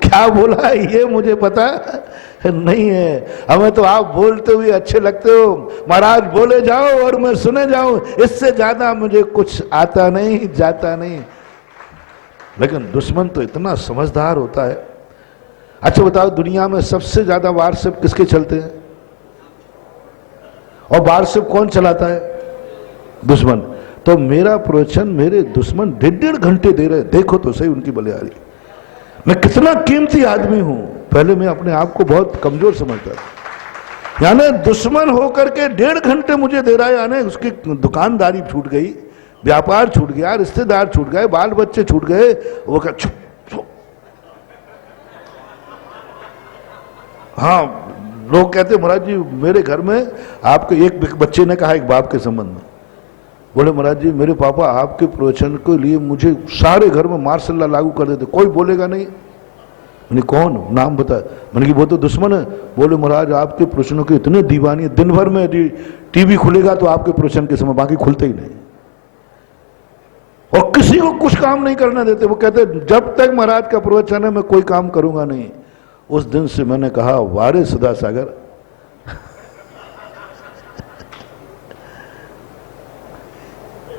क्या बोला है ये मुझे पता नहीं है, हमें तो आप बोलते हुए अच्छे लगते हो। महाराज बोले जाओ और मैं सुने जाऊं, इससे ज्यादा मुझे कुछ आता नहीं, जाता नहीं। लेकिन दुश्मन तो इतना समझदार होता है। अच्छा बताओ, दुनिया में सबसे ज्यादा व्हाट्सएप किसके चलते हैं? और व्हाट्सएप कौन चलाता है? दुश्मन। तो मेरा प्रवचन मेरे दुश्मन 1.5 घंटे दे रहे, देखो तो सही उनकी बलिहारी। मैं कितना कीमती आदमी हूं। पहले मैं अपने आप को बहुत कमजोर समझता था, यानी दुश्मन होकर के 1.5 घंटे मुझे दे रहा है, यानी उसकी दुकानदारी छूट गई, व्यापार छूट गया, रिश्तेदार छूट गए, बाल बच्चे छूट गए। वो कह चुप। हाँ, लोग कहते महाराज जी मेरे घर में आपके एक बच्चे ने कहा एक बाप के संबंध में, बोले महाराज जी मेरे पापा आपके प्रवचन के लिए मुझे सारे घर में मार्शल लॉ लागू कर देते, कोई बोलेगा नहीं। मैंने कौन, नाम बता। मैंने कि वो तो दुश्मन है। बोले महाराज आपके प्रवचनों के इतने दीवानी है, दिन भर में यदि टीवी खुलेगा तो आपके प्रवचन के समय, बाकी खुलते ही नहीं, और किसी को कुछ काम नहीं करना देते। वो कहते जब तक महाराज का प्रवचन है मैं कोई काम करूंगा नहीं। उस दिन से मैंने कहा वारे सुधा सागर,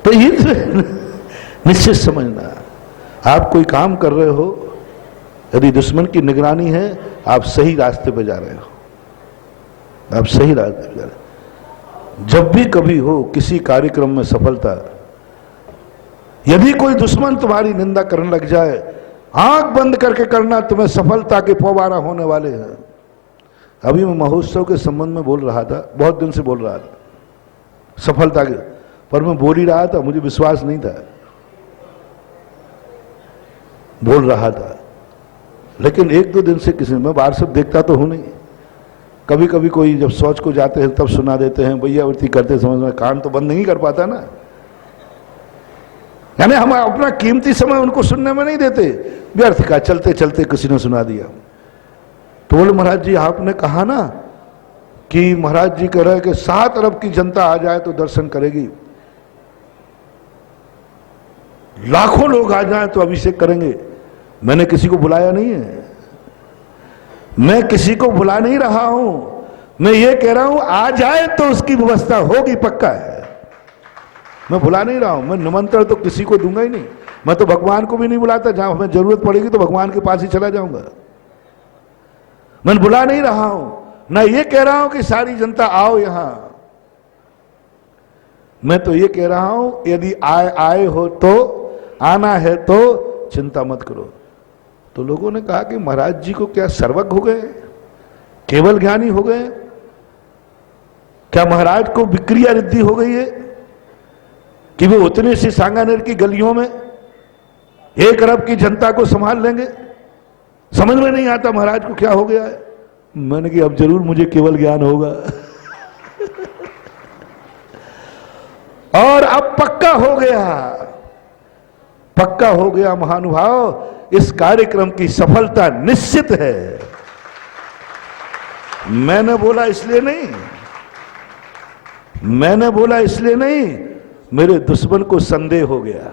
तो ये निश्चित समझना, आप कोई काम कर रहे हो, यदि दुश्मन की निगरानी है आप सही रास्ते पे जा रहे हो, आप सही रास्ते पे जा रहे हो। जब भी कभी हो किसी कार्यक्रम में सफलता, यदि कोई दुश्मन तुम्हारी निंदा करने लग जाए, आंख बंद करके करना, तुम्हें सफलता के फव्वारा होने वाले हैं। अभी मैं महोत्सव के संबंध में बोल रहा था, बहुत दिन से बोल रहा था सफलता के, पर मैं बोल ही रहा था, मुझे विश्वास नहीं था, बोल रहा था। लेकिन 1-2 दिन से किसी, मैं बाहर सब देखता तो हूं नहीं, कभी कभी कोई जब सोच को जाते हैं तब सुना देते हैं, भैया वृत्ति करते समझ में, कान तो बंद नहीं कर पाता ना, यानी हम अपना कीमती समय उनको सुनने में नहीं देते, व्यर्थ का, चलते चलते किसी ने सुना दिया। तो बोले महाराज जी आपने कहा ना कि महाराज जी कह रहे हैं कि 7 अरब की जनता आ जाए तो दर्शन करेगी, लाखों लोग आ जाएं तो अभिषेक करेंगे। मैंने किसी को बुलाया नहीं है, मैं किसी को बुला नहीं रहा हूं, मैं ये कह रहा हूं आ जाए तो उसकी व्यवस्था होगी, पक्का है। मैं बुला नहीं रहा हूं, मैं निमंत्रण तो किसी को दूंगा ही नहीं। मैं तो भगवान को भी नहीं बुलाता, जहां हमें जरूरत पड़ेगी तो भगवान के पास ही चला जाऊंगा। मैं बुला नहीं रहा हूं, ना ये कह रहा हूं कि सारी जनता आओ यहां। मैं तो ये कह रहा हूं यदि आए हो तो, आना है तो चिंता मत करो। तो लोगों ने कहा कि महाराज जी को क्या सर्वज्ञ हो गए, केवल ज्ञानी हो गए, क्या महाराज को विक्रिया रिद्धि हो गई है कि वो उतनी सी सांगानेर की गलियों में 1 अरब की जनता को संभाल लेंगे। समझ में नहीं आता महाराज को क्या हो गया है। मैंने कि अब जरूर मुझे केवल ज्ञान होगा और अब पक्का हो गया, पक्का हो गया महानुभाव, इस कार्यक्रम की सफलता निश्चित है। मैंने बोला इसलिए नहीं, मैंने बोला इसलिए नहीं, मेरे दुश्मन को संदेह हो गया,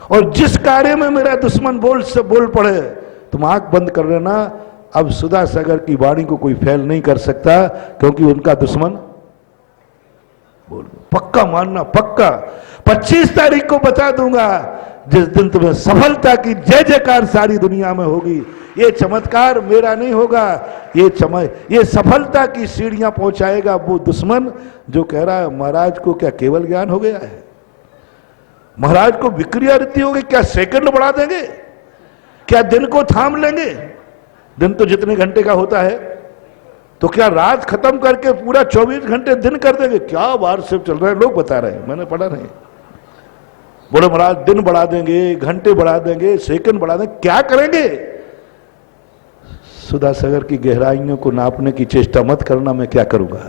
और जिस कार्य में मेरा दुश्मन बोल पड़े, तुम आंख बंद कर लेना, अब सुधा सागर की वाणी को कोई फेल नहीं कर सकता, क्योंकि उनका दुश्मन बोल। पक्का मानना, पक्का 25 तारीख को बता दूंगा, जिस दिन तुम्हें सफलता की जय जयकार सारी दुनिया में होगी। ये चमत्कार मेरा नहीं होगा, ये सफलता की सीढ़ियां पहुंचाएगा वो दुश्मन जो कह रहा है महाराज को क्या केवल ज्ञान हो गया है, महाराज को विक्रिया रीति हो गई, क्या सेकंड बढ़ा देंगे, क्या दिन को थाम लेंगे। दिन तो जितने घंटे का होता है, तो क्या रात खत्म करके पूरा 24 घंटे दिन कर देंगे। क्या बार से चल रहा है, लोग बता रहे हैं, मैंने पढ़ा नहीं। बोले महाराज दिन बढ़ा देंगे, घंटे बढ़ा देंगे, सेकंड बढ़ा देंगे, क्या करेंगे। सुधा सागर की गहराइयों को नापने की चेष्टा मत करना, मैं क्या करूंगा।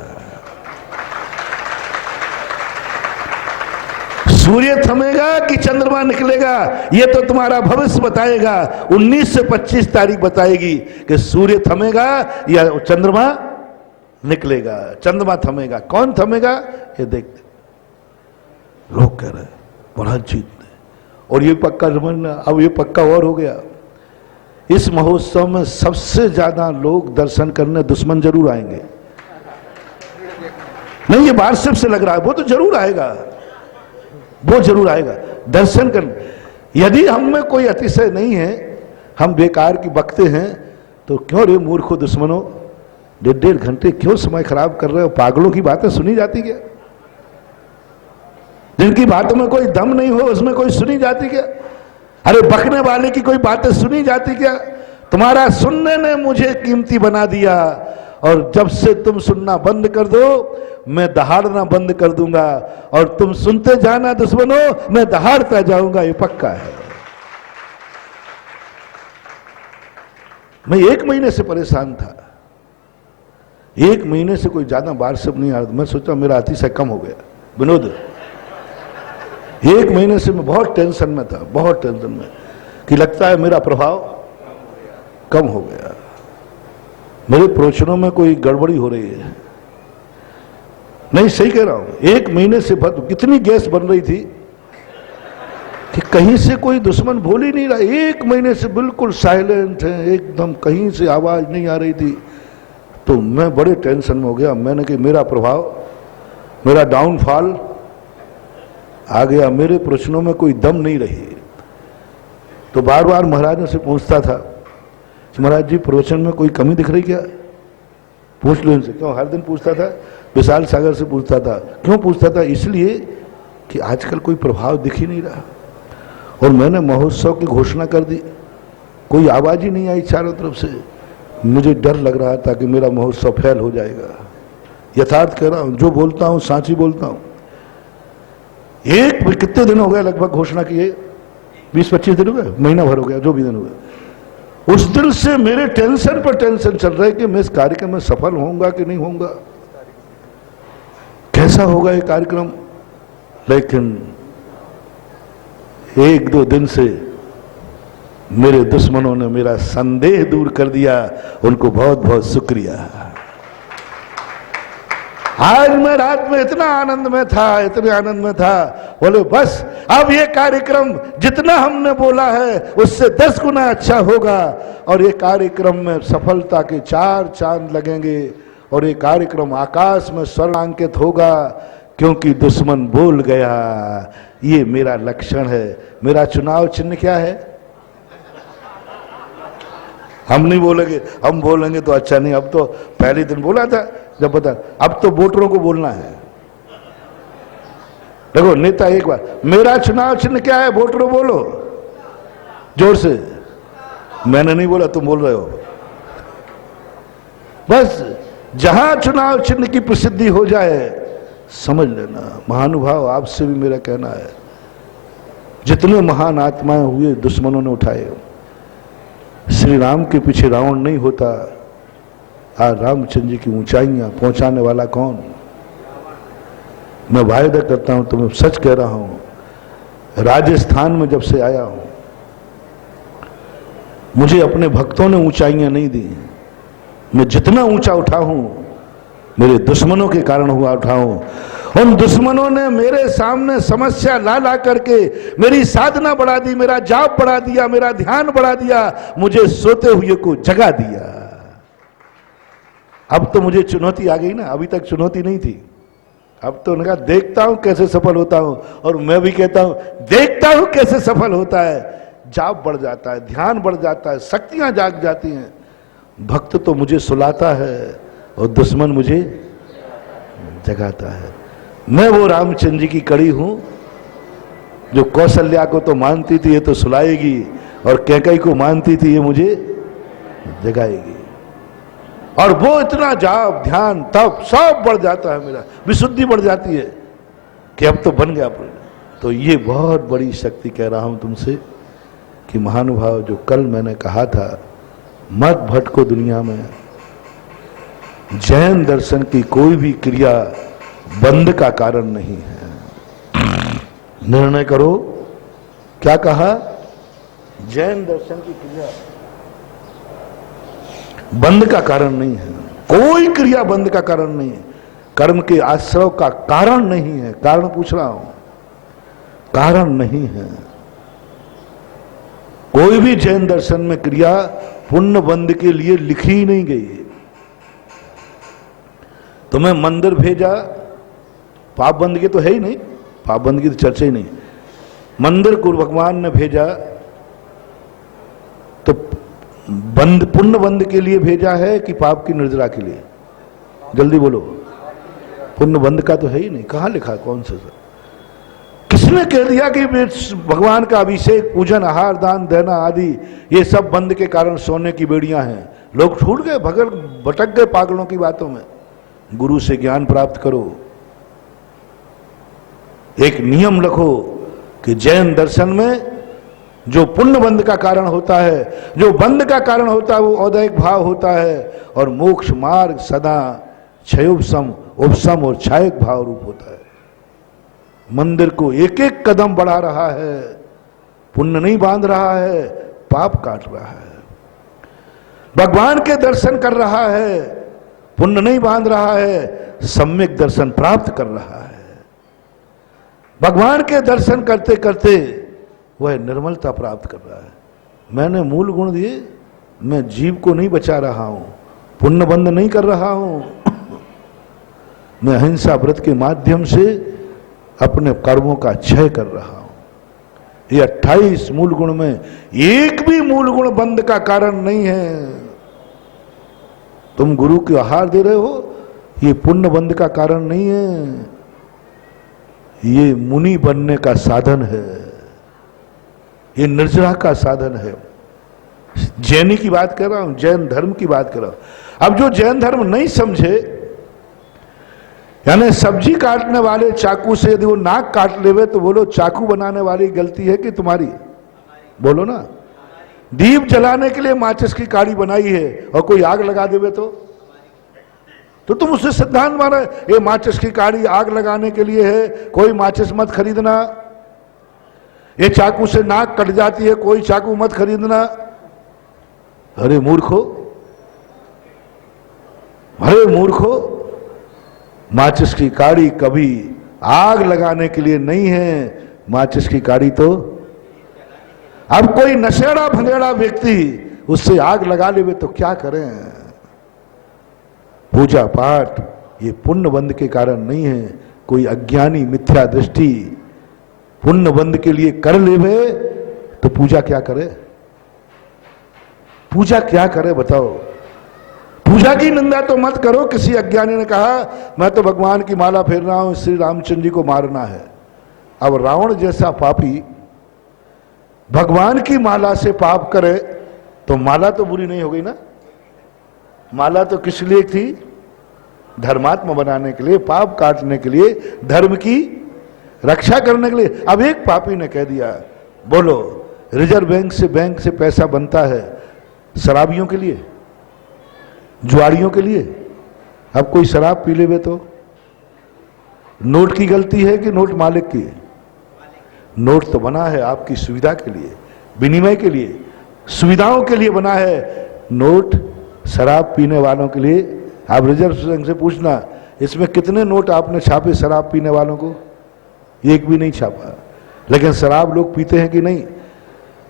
सूर्य थमेगा कि चंद्रमा निकलेगा, ये तो तुम्हारा भविष्य बताएगा। 19 से 25 तारीख बताएगी कि सूर्य थमेगा या चंद्रमा निकलेगा। चंद्रमा थमेगा, कौन थमेगा ये देखते। लोग कह रहे हैं महाराज जीत, और ये पक्का समझना, अब ये पक्का और हो गया। इस महोत्सव में सबसे ज्यादा लोग दर्शन करने दुश्मन जरूर आएंगे। नहीं, ये बात सिर्फ से लग रहा है, वो तो जरूर आएगा, वो जरूर आएगा दर्शन करने। यदि हम में कोई अतिशय नहीं है, हम बेकार की बकते हैं, तो क्यों रे मूर्खों दुश्मनों 1.5 घंटे क्यों समय खराब कर रहे हो। पागलों की बातें सुनी जाती क्या। जिनकी बातों में कोई दम नहीं हो, उसमें कोई सुनी जाती क्या? अरे बकने वाले की कोई बातें सुनी जाती क्या? तुम्हारा सुनने ने मुझे कीमती बना दिया, और जब से तुम सुनना बंद कर दो मैं दहाड़ना बंद कर दूंगा, और तुम सुनते जाना दुश्मनों, मैं दहाड़ता जाऊंगा, ये पक्का है। मैं 1 महीने से परेशान था, 1 महीने से कोई ज्यादा व्हाट्सएप नहीं आ रहा। मैं सोचा मेरा अतिशय कम हो गया। विनोद, 1 महीने से मैं बहुत टेंशन में था, बहुत टेंशन में, कि लगता है मेरा प्रभाव कम हो गया, मेरे प्रवचनों में कोई गड़बड़ी हो रही है। नहीं, सही कह रहा हूं। 1 महीने से कितनी गैस बन रही थी कि कहीं से कोई दुश्मन बोल ही नहीं रहा। 1 महीने से बिल्कुल साइलेंट है, एकदम कहीं से आवाज नहीं आ रही थी। तो मैं बड़े टेंशन में हो गया। मैंने कि मेरा प्रभाव, मेरा डाउनफॉल आ गया, मेरे प्रश्नों में कोई दम नहीं रही। तो बार बार महाराज से पूछता था, महाराज जी प्रवचन में कोई कमी दिख रही क्या? पूछ लो इनसे। क्यों? हर दिन पूछता था। विशाल सागर से पूछता था। क्यों पूछता था? इसलिए कि आजकल कोई प्रभाव दिख ही नहीं रहा। और मैंने महोत्सव की घोषणा कर दी, कोई आवाज ही नहीं आई चारों तरफ से। मुझे डर लग रहा था कि मेरा महोत्सव फेल हो जाएगा। यथार्थ कह रहा हूं, जो बोलता हूं साची बोलता हूं। कितने दिन हो गए लगभग घोषणा किए? 20-25 दिन हो गए, महीना भर हो गया, जो भी दिन हो गए। उस दिन से मेरे टेंशन पर टेंशन चल रहा है कि मैं इस कार्यक्रम में सफल होऊंगा कि नहीं होऊंगा, कैसा होगा ये कार्यक्रम। लेकिन 1-2 दिन से मेरे दुश्मनों ने मेरा संदेह दूर कर दिया, उनको बहुत बहुत शुक्रिया। आज मैं रात में इतना आनंद में था, इतने आनंद में था, बोले बस अब ये कार्यक्रम जितना हमने बोला है उससे 10 गुना अच्छा होगा, और ये कार्यक्रम में सफलता के 4 चांद लगेंगे, और ये कार्यक्रम आकाश में स्वर्णांकित होगा, क्योंकि दुश्मन बोल गया। ये मेरा लक्षण है। मेरा चुनाव चिन्ह क्या है? हम नहीं बोलेंगे, हम बोलेंगे तो अच्छा नहीं। अब तो पहले दिन बोला था जब बता, अब तो वोटरों को बोलना है। देखो नेता, एक बार मेरा चुनाव चिन्ह क्या है, वोटरों बोलो जोर से। मैंने नहीं बोला, तुम बोल रहे हो। बस जहां चुनाव चिन्ह की प्रसिद्धि हो जाए समझ लेना। महानुभाव, आपसे भी मेरा कहना है, जितने महान आत्माएं हुए दुश्मनों ने उठाए। श्री राम के पीछे रावण नहीं होता। आज रामचंद्र जी की ऊंचाइयां पहुंचाने वाला कौन? मैं वायदा करता हूं, तुम्हें सच कह रहा हूं, राजस्थान में जब से आया हूं मुझे अपने भक्तों ने ऊंचाइयां नहीं दी। मैं जितना ऊंचा उठा हूं मेरे दुश्मनों के कारण हुआ उठा हूं। उन दुश्मनों ने मेरे सामने समस्या ला ला करके मेरी साधना बढ़ा दी, मेरा जाप बढ़ा दिया, मेरा ध्यान बढ़ा दिया, मुझे सोते हुए को जगा दिया। अब तो मुझे चुनौती आ गई ना, अभी तक चुनौती नहीं थी। अब तो उनका देखता हूं कैसे सफल होता हूं, और मैं भी कहता हूं देखता हूं कैसे सफल होता है। जाप बढ़ जाता है, ध्यान बढ़ जाता है, शक्तियां जाग जाती हैं। भक्त तो मुझे सुलाता है और दुश्मन मुझे जगाता है। मैं वो रामचंद्र जी की कड़ी हूं जो कौशल्या को तो मानती थी ये तो सुलाएगी, और कैकई को मानती थी ये मुझे जगाएगी। और वो इतना जाप ध्यान तप सब बढ़ जाता है, मेरा विशुद्धि बढ़ जाती है कि अब तो बन गया। तो ये बहुत बड़ी शक्ति कह रहा हूं तुमसे कि महानुभाव, जो कल मैंने कहा था मत भटको दुनिया में, जैन दर्शन की कोई भी क्रिया बंद का कारण नहीं है। निर्णय करो। क्या कहा? जैन दर्शन की क्रिया बंद का कारण नहीं है। कोई क्रिया बंद का कारण नहीं है, कर्म के आश्रव का कारण नहीं है। कारण पूछ रहा हूं, कारण नहीं है। कोई भी जैन दर्शन में क्रिया पुण्य बंद के लिए लिखी ही नहीं गई है। तुम्हें मंदिर भेजा, पाप बंद की तो है ही नहीं, पाप बंद की तो चर्चा ही नहीं। मंदिर को भगवान ने भेजा तो बंद पुण्य बंद के लिए भेजा है कि पाप की निर्जरा के लिए? जल्दी बोलो। पुण्य बंद का तो है ही नहीं। कहां लिखा? कौन सा? जिसने कह दिया कि भगवान का अभिषेक, पूजन, आहार, दान देना आदि ये सब बंद के कारण सोने की बेड़ियां हैं, लोग छूट गए, भटक गए पागलों की बातों में। गुरु से ज्ञान प्राप्त करो, एक नियम रखो कि जैन दर्शन में जो पुण्य बंध का कारण होता है, जो बंध का कारण होता है, वो औदैहिक भाव होता है, और मोक्ष मार्ग सदा क्षयोपशम, उपशम और छायक भाव रूप होता है। मंदिर को एक एक कदम बढ़ा रहा है, पुण्य नहीं बांध रहा है, पाप काट रहा है। भगवान के दर्शन कर रहा है, पुण्य नहीं बांध रहा है, सम्यक दर्शन प्राप्त कर रहा है। भगवान के दर्शन करते करते वह निर्मलता प्राप्त कर रहा है। मैंने मूल गुण दिए, मैं जीव को नहीं बचा रहा हूं, पुण्य बंद नहीं कर रहा हूं, मैं अहिंसा व्रत के माध्यम से अपने कर्मों का क्षय कर रहा हूं। ये 28 मूल गुण में एक भी मूल गुण बंद का कारण नहीं है। तुम गुरु के आहार दे रहे हो, ये पुण्य बंद का कारण नहीं है, ये मुनि बनने का साधन है, ये निर्जरा का साधन है। जैनी की बात कर रहा हूं, जैन धर्म की बात कर रहा हूं। अब जो जैन धर्म नहीं समझे, यानी सब्जी काटने वाले चाकू से यदि वो नाक काट लेवे तो बोलो चाकू बनाने वाली गलती है कि तुम्हारी? बोलो ना। दीप जलाने के लिए माचिस की काड़ी बनाई है और कोई आग लगा देवे तो तुम उससे सिद्धांत माना ये माचिस की काड़ी आग लगाने के लिए है, कोई माचिस मत खरीदना। ये चाकू से नाक कट जाती है, कोई चाकू मत खरीदना। अरे मूर्खो, अरे मूर्खो, माचिस की काड़ी कभी आग लगाने के लिए नहीं है, माचिस की काड़ी तो अब कोई नशेड़ा भंगेड़ा व्यक्ति उससे आग लगा लेवे तो क्या करें? पूजा पाठ ये पुण्य बंध के कारण नहीं है। कोई अज्ञानी मिथ्या दृष्टि पुण्य बंध के लिए कर लेवे तो पूजा क्या करे? पूजा क्या करे बताओ? पूजा की निंदा तो मत करो। किसी अज्ञानी ने कहा मैं तो भगवान की माला फेर रहा हूं, श्री रामचंद्र जी को मारना है। अब रावण जैसा पापी भगवान की माला से पाप करे तो माला तो बुरी नहीं हो गई ना? माला तो किस लिए थी? धर्मात्मा बनाने के लिए, पाप काटने के लिए, धर्म की रक्षा करने के लिए। अब एक पापी ने कह दिया, बोलो रिजर्व बैंक से पैसा बनता है शराबियों के लिए, जुआड़ियों के लिए। अब कोई शराब पी लेवे तो नोट की गलती है कि नोट मालिक की? नोट तो बना है आपकी सुविधा के लिए, विनिमय के लिए, सुविधाओं के लिए बना है। नोट शराब पीने वालों के लिए। आप रिजर्व बैंक से पूछना इसमें कितने नोट आपने छापे शराब पीने वालों को? एक भी नहीं छापा। लेकिन शराब लोग पीते हैं कि नहीं?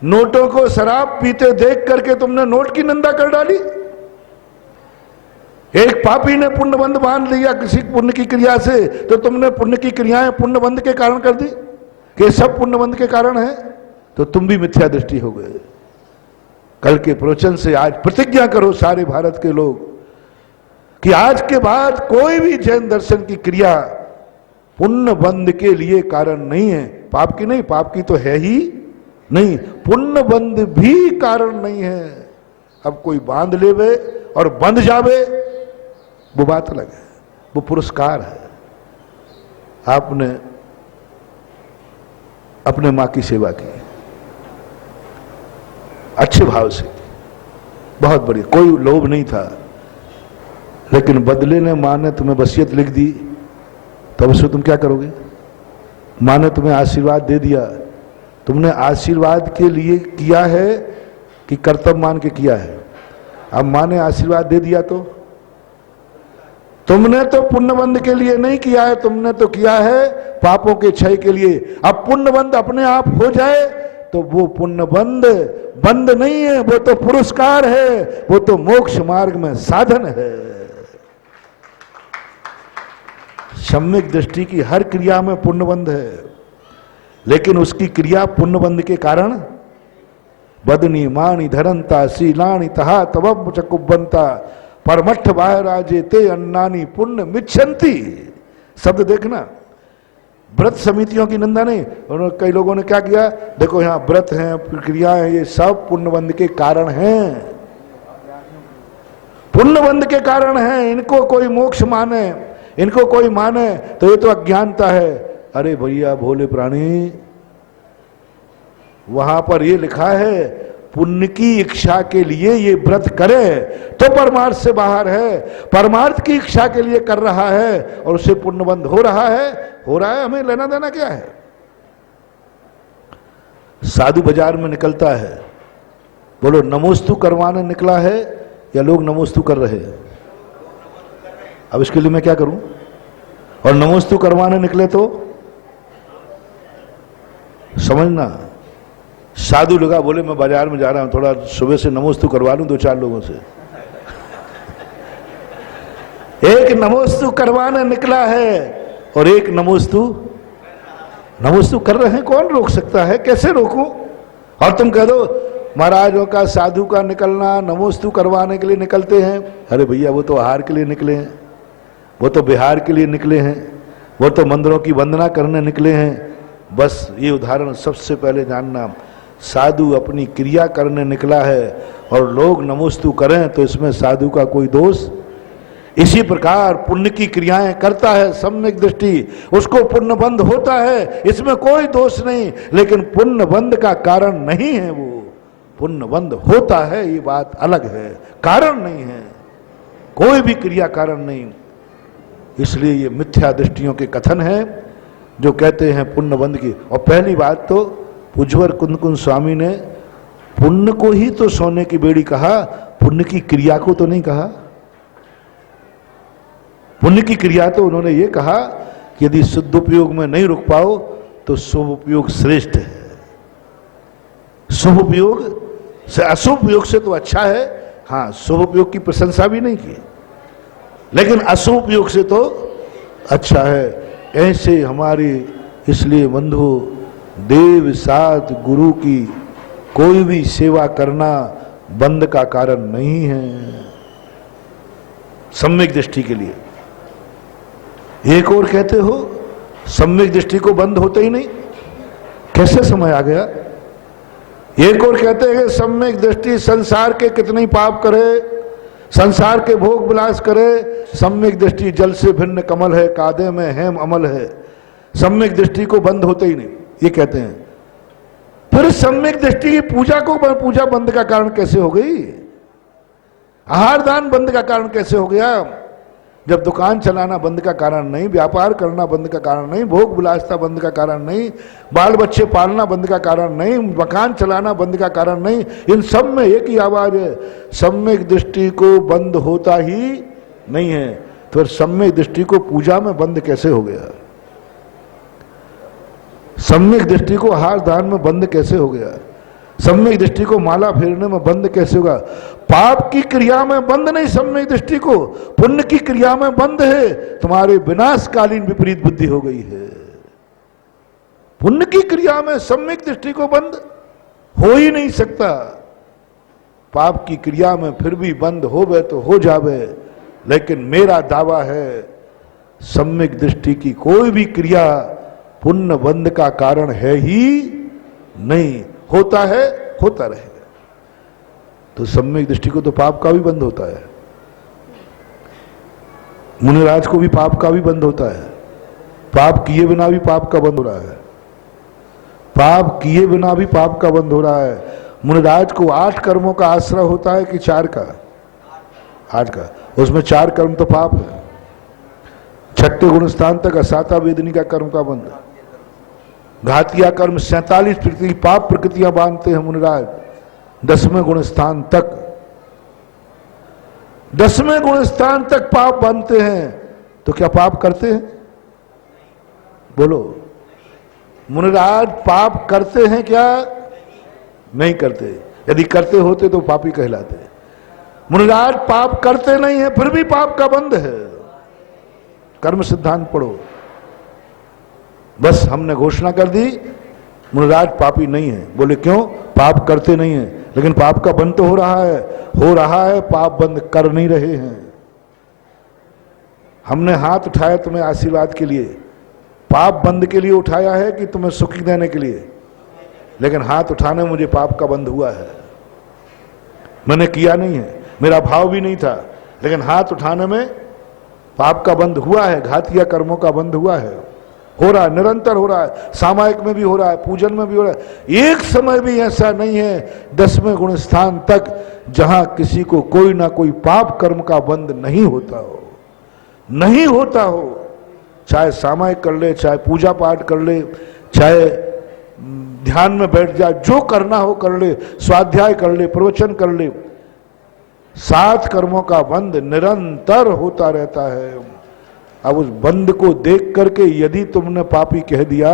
नोटों को शराब पीते देख करके तुमने नोट की निंदा कर डाली। एक पापी ने पुण्य बंध बांध लिया किसी पुण्य की क्रिया से, तो तुमने पुण्य की क्रियाएं पुण्य बंध के कारण कर दी कि सब पुण्य बंध के कारण है, तो तुम भी मिथ्या दृष्टि हो गए। कल के प्रवचन से आज प्रतिज्ञा करो सारे भारत के लोग कि आज के बाद कोई भी जैन दर्शन की क्रिया पुण्य बंध के लिए कारण नहीं है। पाप की नहीं, पाप की तो है ही नहीं, पुण्य बंध भी कारण नहीं है। अब कोई बांध लेवे और बंध जावे वो बात अलग है, वो पुरस्कार है। आपने अपने मां की सेवा की अच्छे भाव से, बहुत बढ़िया, कोई लोभ नहीं था, लेकिन बदले ने मां ने तुम्हें वसीयत लिख दी, तब उससे तुम क्या करोगे? मां ने तुम्हें आशीर्वाद दे दिया, तुमने आशीर्वाद के लिए किया है कि कर्तव्य मान के किया है? अब मां ने आशीर्वाद दे दिया तो तुमने तो पुण्यबंध के लिए नहीं किया है, तुमने तो किया है पापों के क्षय के लिए। अब पुण्यबंध अपने आप हो जाए तो वो पुण्यबंध बंद नहीं है, वो तो पुरस्कार है, वो तो मोक्ष मार्ग में साधन है। सम्यक दृष्टि की हर क्रिया में पुण्यबंध है, लेकिन उसकी क्रिया पुण्यबंध के कारण बदनी माणी धरंता शीलाणी तहा तवम चकुबंता परमठ बाहराजे ते अन्नानी पुण्य मिच्छन्ति। शब्द देखना, व्रत समितियों की निंदा नहीं। उन्होंने, कई लोगों ने क्या किया, देखो यहाँ व्रत हैं, प्रक्रियाएं हैं, ये सब पुण्यबंध के कारण हैं, पुण्यबंध के कारण हैं। इनको कोई मोक्ष माने, इनको कोई माने तो ये तो अज्ञानता है। अरे भैया भोले प्राणी, वहां पर ये लिखा है पुण्य की इच्छा के लिए ये व्रत करे तो परमार्थ से बाहर है, परमार्थ की इच्छा के लिए कर रहा है और उसे पुण्यबंध हो रहा है, हो रहा है, हमें लेना देना क्या है। साधु बाजार में निकलता है, बोलो नमोस्तु करवाने निकला है या लोग नमोस्तु कर रहे हैं। अब इसके लिए मैं क्या करूं, और नमोस्तु करवाने निकले तो समझना। साधु लगा, बोले मैं बाजार में जा रहा हूं, थोड़ा सुबह से नमोस्तु करवा लूं 2-4 लोगों से। एक नमोस्तु करवाने निकला है और एक नमोस्तु कर रहे हैं। कौन रोक सकता है, कैसे रोकूं। और तुम कह दो महाराजों का, साधु का निकलना नमोस्तु करवाने के लिए निकलते हैं। अरे भैया वो तो आहार के लिए निकले हैं, वो तो बिहार के लिए निकले हैं, वो तो मंदिरों की वंदना करने निकले हैं। बस ये उदाहरण सबसे पहले जानना, साधु अपनी क्रिया करने निकला है और लोग नमोस्तु करें तो इसमें साधु का कोई दोष। इसी प्रकार पुण्य की क्रियाएं करता है सम्यक दृष्टि, उसको पुण्य बंध होता है, इसमें कोई दोष नहीं। लेकिन पुण्य बंध का कारण नहीं है वो, पुण्य बंध होता है ये बात अलग है, कारण नहीं है, कोई भी क्रिया कारण नहीं। इसलिए ये मिथ्या दृष्टियों के कथन है जो कहते हैं पुण्य बंध की। और पहली बात तो पूज्यवर कुंद स्वामी ने पुण्य को ही तो सोने की बेड़ी कहा, पुण्य की क्रिया को तो नहीं कहा। पुण्य की क्रिया तो उन्होंने ये कहा कि यदि शुद्ध उपयोग में नहीं रुक पाओ तो शुभ उपयोग श्रेष्ठ है। शुभ उपयोग से अशुभ उपयोग से तो अच्छा है, हाँ शुभ उपयोग की प्रशंसा भी नहीं की, लेकिन अशुभ उपयोग से तो अच्छा है। ऐसे हमारी, इसलिए बंधु देव साथ गुरु की कोई भी सेवा करना बंध का कारण नहीं है सम्यक दृष्टि के लिए। एक और कहते हो सम्यक दृष्टि को बंद होते ही नहीं, कैसे समय आ गया। एक और कहते हैं सम्यक दृष्टि संसार के कितने पाप करे, संसार के भोग विलास करे, सम्यक दृष्टि जल से भिन्न कमल है, कादे में हेम अमल है, सम्यक दृष्टि को बंद होते ही नहीं, ये कहते हैं। फिर सम्यक दृष्टि की पूजा बंद का कारण कैसे हो गई, आहार दान बंद का कारण कैसे हो गया। जब दुकान चलाना बंद का कारण नहीं, व्यापार करना बंद का कारण नहीं, भोग विलासता बंद का कारण नहीं, बाल बच्चे पालना बंद का कारण नहीं, मकान चलाना बंद का कारण नहीं, इन सब में एक ही आवाज है, सम्यक दृष्टि को बंद होता ही नहीं है। तो फिर सम्यक दृष्टि को पूजा में बंद कैसे हो गया, सम्यक दृष्टि को आहार दान में बंद कैसे हो गया, सम्यक दृष्टि को माला फेरने में बंद कैसे होगा। पाप की क्रिया में बंद नहीं सम्यक दृष्टि को, पुण्य की क्रिया में बंद है। तुम्हारे विनाशकालीन विपरीत बुद्धि हो गई है। पुण्य की क्रिया में सम्यक दृष्टि को बंद हो ही नहीं सकता। पाप की क्रिया में फिर भी बंद होवे तो हो जावे, लेकिन मेरा दावा है सम्यक दृष्टि की कोई भी क्रिया पुण्य बंध का कारण है ही नहीं। होता है, होता रहेगा। तो सम्यक दृष्टि को तो पाप का भी बंद होता है, मुनिराज को भी पाप का भी बंद होता है, पाप किए बिना भी पाप का बंद हो रहा है, पाप किए बिना भी पाप का बंद हो रहा है। मुनिराज को 8 कर्मों का आश्रय होता है कि 4 का, 8 का, उसमें 4 कर्म तो पाप है। 6ठे गुण स्थान तक असाता वेदनी का कर्म का बंद, घातिया कर्म 47 प्रकृति पाप प्रकृतियां बांधते हैं मुनिराज 10वें गुण स्थान तक, 10वें गुण स्थान तक पाप बांधते हैं। तो क्या पाप करते हैं, बोलो मुनिराज पाप करते हैं क्या, नहीं करते। यदि करते होते तो पापी कहलाते। मुनिराज पाप करते नहीं है, फिर भी पाप का बंध है। कर्म सिद्धांत पढ़ो, बस हमने घोषणा कर दी मुनिराज पापी नहीं है। बोले क्यों, पाप करते नहीं है, लेकिन पाप का बंद तो हो रहा है, पाप बंद कर नहीं रहे हैं। हमने हाथ उठाया तुम्हें आशीर्वाद के लिए, पाप बंद के लिए उठाया है कि तुम्हें सुखी देने के लिए? लेकिन हाथ उठाने में मुझे पाप का बंद हुआ है, मैंने किया नहीं है, मेरा भाव भी नहीं था, लेकिन हाथ उठाने में पाप का बंद हुआ है, घातिया कर्मों का बंद हुआ है, हो रहा है, निरंतर हो रहा है, सामायिक में भी हो रहा है, पूजन में भी हो रहा है। एक समय भी ऐसा नहीं है 10वें गुण स्थान तक जहां किसी को कोई ना कोई पाप कर्म का बंद नहीं होता हो, नहीं होता हो। चाहे सामायिक कर ले, चाहे पूजा पाठ कर ले, चाहे ध्यान में बैठ जाए, जो करना हो कर ले, स्वाध्याय कर ले, प्रवचन कर ले, 7 कर्मों का बंद निरंतर होता रहता है। अब उस बंद को देख करके यदि तुमने पापी कह दिया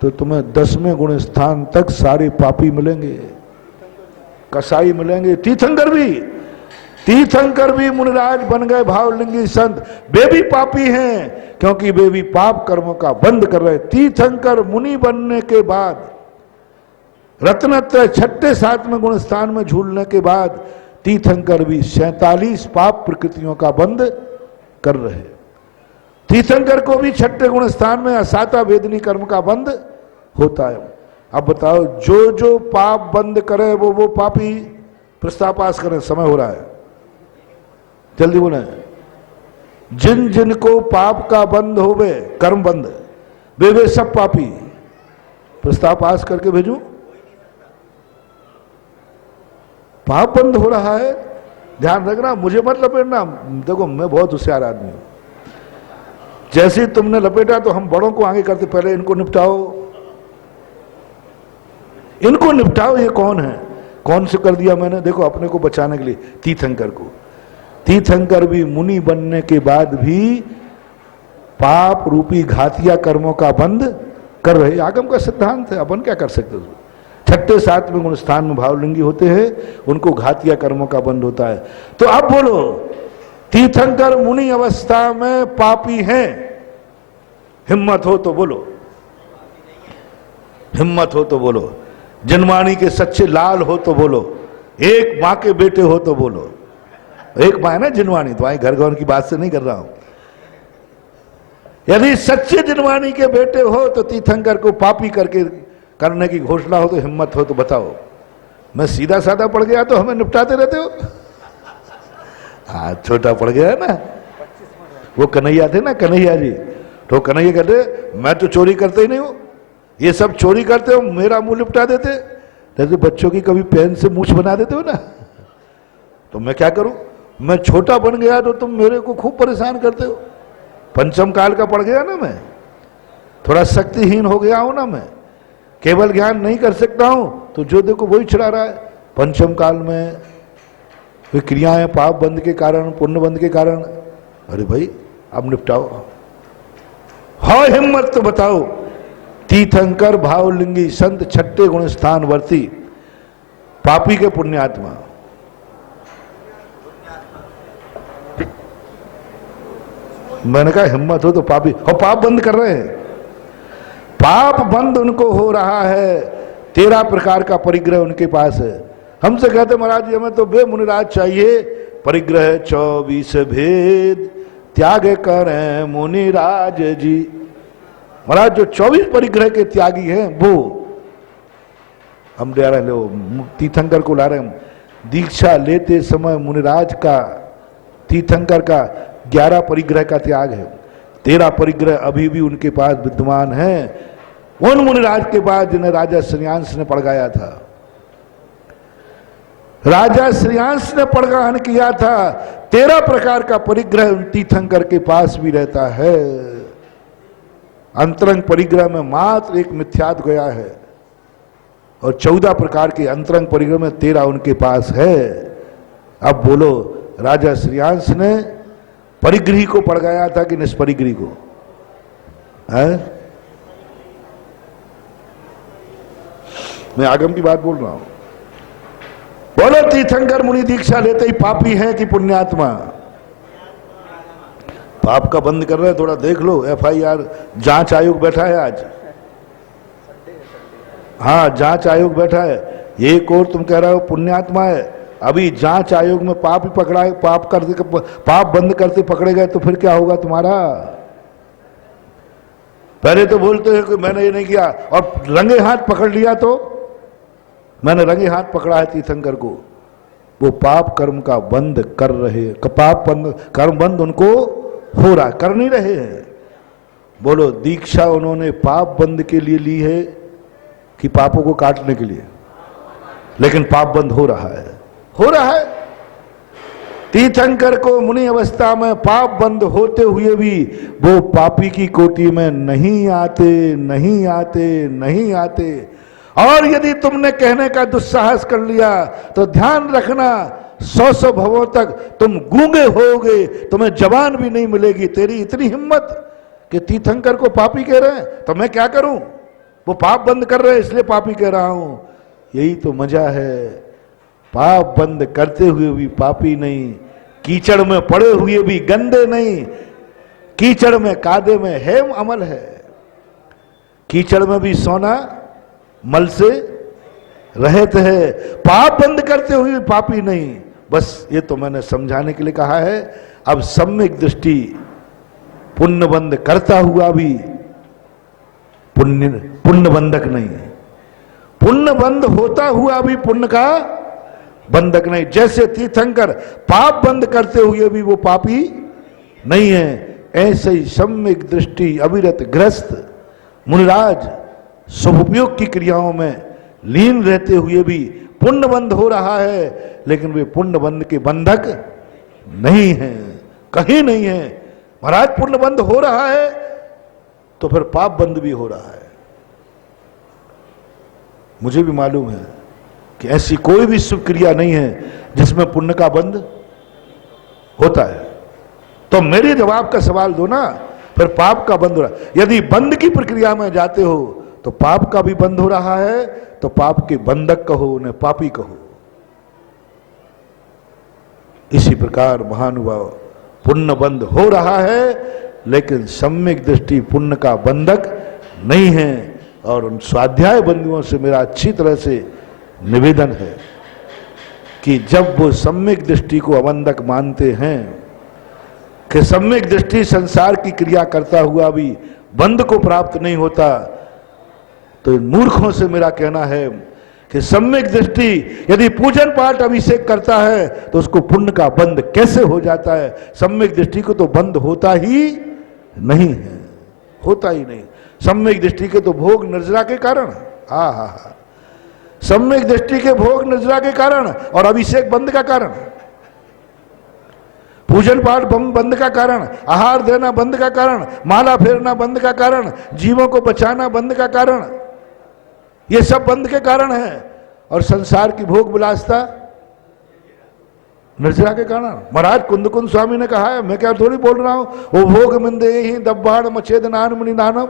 तो तुम्हें 10वें गुण स्थान तक सारे पापी मिलेंगे, कसाई मिलेंगे, तीर्थंकर भी मुनिराज बन गए भावलिंगी संत, वे भी पापी हैं क्योंकि वे भी पाप कर्मों का बंद कर रहे। तीर्थंकर मुनि बनने के बाद, रत्नत्रय 6ठे 7वें गुण स्थान में झूलने के बाद तीर्थंकर भी 47 पाप प्रकृतियों का बंद कर रहे। तीर्थंकर को भी 6ठे गुण स्थान में असाता वेदनी कर्म का बंद होता है। अब बताओ, जो जो पाप बंद करे वो पापी। प्रस्ताव पास करें, समय हो रहा है, जल्दी बोले। जिन जिन को पाप का बंद होवे, कर्म बंद, वे सब पापी। प्रस्ताव पास करके भेजूं। पाप बंद हो रहा है, ध्यान रखना, मुझे मत लपेटना। देखो मैं बहुत होशियार आदमी हूं, जैसे ही तुमने लपेटा तो हम बड़ों को आगे करते, पहले इनको निपटाओ, इनको निपटाओ। ये कौन है, कौन से कर दिया मैंने? देखो अपने को बचाने के लिए तीर्थंकर को। तीर्थंकर भी मुनि बनने के बाद भी पाप रूपी घातिया कर्मों का बंद कर रहे। आगम का सिद्धांत है, अपन क्या कर सकते हैं। 6ठे 7वें गुण स्थान में भावलिंगी होते हैं, उनको घातिया कर्मों का बंद होता है। तो अब बोलो, तीर्थंकर मुनि अवस्था में पापी हैं? हिम्मत हो तो बोलो, हिम्मत हो तो बोलो। जनवाणी के सच्चे लाल हो तो बोलो, एक मां के बेटे हो तो बोलो। एक मां है ना जिनवाणी, तो आई घर घर की बात से नहीं कर रहा हूं। यदि सच्चे जिनवाणी के बेटे हो तो तीर्थंकर को पापी करके करने की घोषणा हो तो हिम्मत हो तो बताओ। मैं सीधा साधा पड़ गया तो हमें निपटाते रहते हो। हाँ, छोटा पड़ गया है ना। वो कन्हैया थे ना, कन्हैया जी, तो कन्हैया कहते मैं तो चोरी करते ही नहीं हूं, ये सब चोरी करते हो, मेरा मुंह निपटा देते। जैसे बच्चों की कभी पेन से मूछ बना देते हो ना, तो मैं क्या करूं? मैं छोटा बन गया तो तुम मेरे को खूब परेशान करते हो। पंचम काल का पड़ गया ना मैं, थोड़ा शक्तिहीन हो गया हूं ना मैं, केवल ज्ञान नहीं कर सकता हूं, तो जो देखो वही चढ़ा रहा है। पंचम काल में वे क्रियाएं पाप बंद के कारण, पुण्य बंद के कारण। अरे भाई अब निपटाओ, हो हिम्मत तो बताओ। तीर्थंकर भावलिंगी संत 6ठे गुण स्थान वर्ती, पापी के पुण्यात्मा। मैंने कहा हिम्मत हो तो पापी हो, पाप बंद कर रहे हैं। पाप बंद उनको हो रहा है, 13 प्रकार का परिग्रह उनके पास है। हमसे कहते महाराज जी हमें तो बे मुनिराज चाहिए, परिग्रह 24 भेद त्याग करें मुनिराज जी। महाराज जो 24 परिग्रह के त्यागी हैं वो हम ले रहे हैं, तीर्थंकर को ला रहे हैं। दीक्षा लेते समय मुनिराज का, तीर्थंकर का 11 परिग्रह का त्याग है, 13 परिग्रह अभी भी उनके पास विद्यमान है। उन मुनिराज के पास जिन्हें राजा श्रेयांश ने पड़गाया था, राजा श्रेयांश ने पड़गाहन किया था। 13 प्रकार का परिग्रह उन तीर्थंकर के पास भी रहता है। अंतरंग परिग्रह में मात्र एक मिथ्यात गया है और 14 प्रकार के अंतरंग परिग्रह में 13 उनके पास है। अब बोलो, राजा श्रेयांश ने परिग्रही को पड़गाया था कि निष्परिग्रही को? है? मैं आगम की बात बोल रहा हूं। बोलो, तीर्थंकर मुनि दीक्षा लेते ही पापी हैं कि पुण्यात्मा? पाप का बंद कर रहे हैं, थोड़ा देख लो। FIR जांच आयोग बैठा है आज, हाँ जांच आयोग बैठा है। एक और तुम कह रहे हो पुण्यात्मा है, अभी जांच आयोग में पाप ही पकड़ा है। पाप बंद करते पकड़े गए तो फिर क्या होगा तुम्हारा? पहले तो बोलते हैं कि मैंने ये नहीं किया, और रंगे हाथ पकड़ लिया तो मैंने रंगे हाथ पकड़ा है तीर्थंकर को, वो पाप कर्म का बंद कर रहे, पाप बंद कर्म बंद उनको हो रहा, कर नहीं रहे हैं। बोलो, दीक्षा उन्होंने पाप बंद के लिए ली है कि पापों को काटने के लिए? लेकिन पाप बंद हो रहा है, हो रहा है। तीर्थंकर को मुनि अवस्था में पाप बंद होते हुए भी वो पापी की कोटि में नहीं आते, नहीं आते, नहीं आते। और यदि तुमने कहने का दुस्साहस कर लिया तो ध्यान रखना, 100 भवों तक तुम गूंगे होगे, तुम्हें जबान भी नहीं मिलेगी। तेरी इतनी हिम्मत कि तीर्थंकर को पापी कह रहे हैं, तो मैं क्या करूं? वो पाप बंद कर रहे हैं इसलिए पापी कह रहा हूं। यही तो मजा है, पाप बंद करते हुए भी पापी नहीं, कीचड़ में पड़े हुए भी गंदे नहीं। कीचड़ में कादे में हेम अमल है, कीचड़ में भी सोना मल से रहते है। पाप बंद करते हुए पापी नहीं। बस ये तो मैंने समझाने के लिए कहा है। अब सम्यक दृष्टि, पुण्य बंद करता हुआ भी पुण्य बंधक नहीं, पुण्य बंद होता हुआ भी पुण्य का बंधक नहीं। जैसे तीर्थंकर पाप बंद करते हुए भी वो पापी नहीं है, ऐसे ही सम्यक दृष्टि अविरत ग्रस्त मुनिराज शुभोपयोग की क्रियाओं में लीन रहते हुए भी पुण्य बंद हो रहा है, लेकिन वे पुण्य बंद के बंधक नहीं है, कहीं नहीं है। महाराज पुण्य बंद हो रहा है तो फिर पाप बंद भी हो रहा है। मुझे भी मालूम है कि ऐसी कोई भी शुभ क्रिया नहीं है जिसमें पुण्य का बंध होता है। तो मेरे जवाब का सवाल दो ना, फिर पाप का बंद हो रहा है। यदि बंद की प्रक्रिया में जाते हो तो पाप का भी बंद हो रहा है, तो पाप के बंधक कहो, उन्हें पापी कहो। इसी प्रकार महानुभाव पुण्य बंद हो रहा है, लेकिन सम्यक दृष्टि पुण्य का बंधक नहीं है। और उन स्वाध्याय बंधुओं से मेरा अच्छी तरह से निवेदन है कि जब वो सम्यक दृष्टि को अबंधक मानते हैं कि सम्यक दृष्टि संसार की क्रिया करता हुआ भी बंध को प्राप्त नहीं होता, तो इन मूर्खों से मेरा कहना है कि सम्यक दृष्टि यदि पूजन पाठ अभिषेक करता है तो उसको पुण्य का बंध कैसे हो जाता है? सम्यक दृष्टि को तो बंध होता ही नहीं है, होता ही नहीं। सम्यक दृष्टि के तो भोग निर्जरा के कारण, हा, सम्यक दृष्टि के भोग निर्जरा के कारण और अभिषेक बंद का कारण, पूजन पाठ बंद का कारण, आहार देना बंद का कारण, माला फेरना बंद का कारण, जीवों को बचाना बंद का कारण, ये सब बंद के कारण है। और संसार की भोग विलासता निर्जरा के कारण। महाराज कुंद स्वामी ने कहा है, मैं क्या थोड़ी बोल रहा हूं, वो भोग मिंदे ही दब्बाण मछेद नान मुनि नानम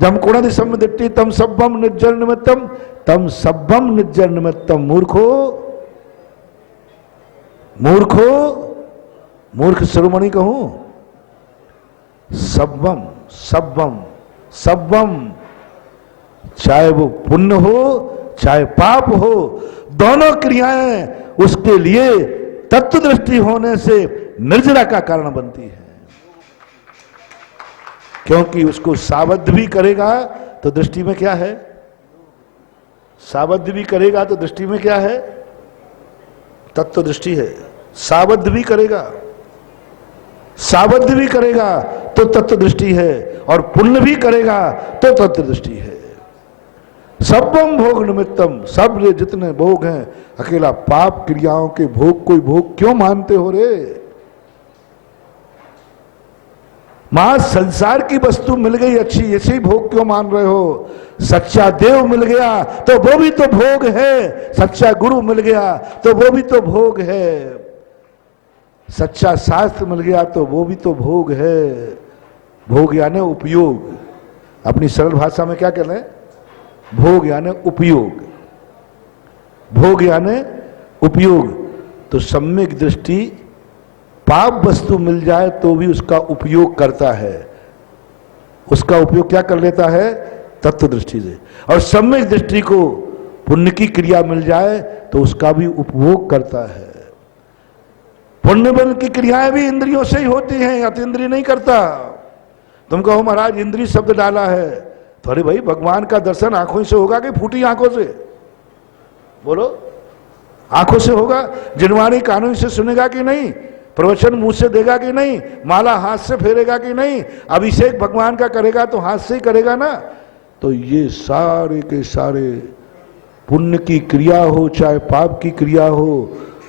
जम कुणद समदिट्टी तम सब्बम निर्जर निमित्तम तम सब्बम निर्जर निमित्तम। मूर्खो मूर्खो मूर्ख शिरोमणि कहूं, सब्बम सब्बम सब्बम, चाहे वो पुण्य हो चाहे पाप हो, दोनों क्रियाएं उसके लिए तत्व दृष्टि होने से निर्जरा का कारण बनती है। क्योंकि उसको सावध भी करेगा तो दृष्टि में क्या है? सावध भी करेगा तो दृष्टि में क्या है? तत्व दृष्टि है। सावध भी करेगा, सावध भी करेगा तो तत्व दृष्टि है, और पुण्य भी करेगा तो तत्व दृष्टि है। सब्बम भोग निमित्तम, सब ये जितने भोग हैं, अकेला पाप क्रियाओं के भोग कोई भोग क्यों मानते हो रे? मां संसार की वस्तु मिल गई अच्छी, ऐसे ही भोग क्यों मान रहे हो? सच्चा देव मिल गया तो वो भी तो भोग है, सच्चा गुरु मिल गया तो वो भी तो भोग है, सच्चा शास्त्र मिल गया तो वो भी तो भोग है। भोग यानी उपयोग, अपनी सरल भाषा में क्या कह रहे हैं? भोग यानी उपयोग, भोग यानी उपयोग। तो सम्यक दृष्टि पाप वस्तु मिल जाए तो भी उसका उपयोग करता है। उसका उपयोग क्या कर लेता है? तत्व दृष्टि से। और सम्यक दृष्टि को पुण्य की क्रिया मिल जाए तो उसका भी उपभोग करता है। पुण्य बल की क्रियाएं भी इंद्रियों से ही होती हैं, अतीन्द्रिय नहीं करता। तुम कहो महाराज इंद्रिय शब्द डाला है, तो अरे भाई भगवान का दर्शन आंखों से होगा कि फूटी आंखों से? बोलो, आंखों से होगा। जिनवाणी कानों से सुनेगा कि नहीं? प्रवचन मुंह से देगा कि नहीं? माला हाथ से फेरेगा कि नहीं? अभिषेक भगवान का करेगा तो हाथ से ही करेगा ना। तो ये सारे के सारे पुण्य की क्रिया हो चाहे पाप की क्रिया हो,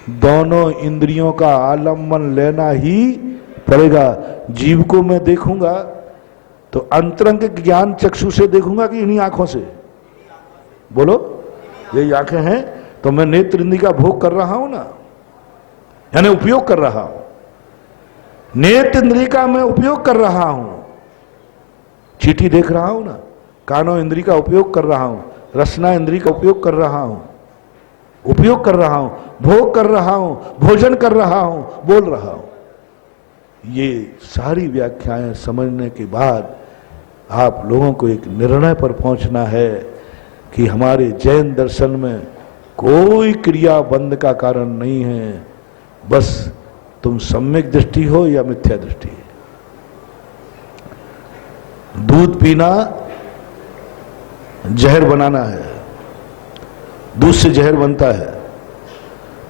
दोनों इंद्रियों का आलम्बन लेना ही पड़ेगा। जीव को मैं देखूंगा तो अंतरंग ज्ञान चक्षु से देखूंगा कि इन्हीं आंखों से? बोलो, ये आंखें हैं तो मैं नेत्र इंद्रिय का भोग कर रहा हूं ना, यानी उपयोग कर रहा हूं। नेत्र इंद्रिय का मैं उपयोग कर रहा हूं, चींटी देख रहा हूं ना, कानों इंद्रिय का उपयोग कर रहा हूं, रसना इंद्रिय का उपयोग कर रहा हूं, उपयोग कर रहा हूं, भोग कर रहा हूं, भोजन कर रहा हूं, बोल रहा हूं। ये सारी व्याख्याएं समझने के बाद आप लोगों को एक निर्णय पर पहुंचना है कि हमारे जैन दर्शन में कोई क्रिया बंध का कारण नहीं है, बस तुम सम्यक दृष्टि हो या मिथ्या दृष्टि। दूध पीना जहर बनाना है, दूध से जहर बनता है,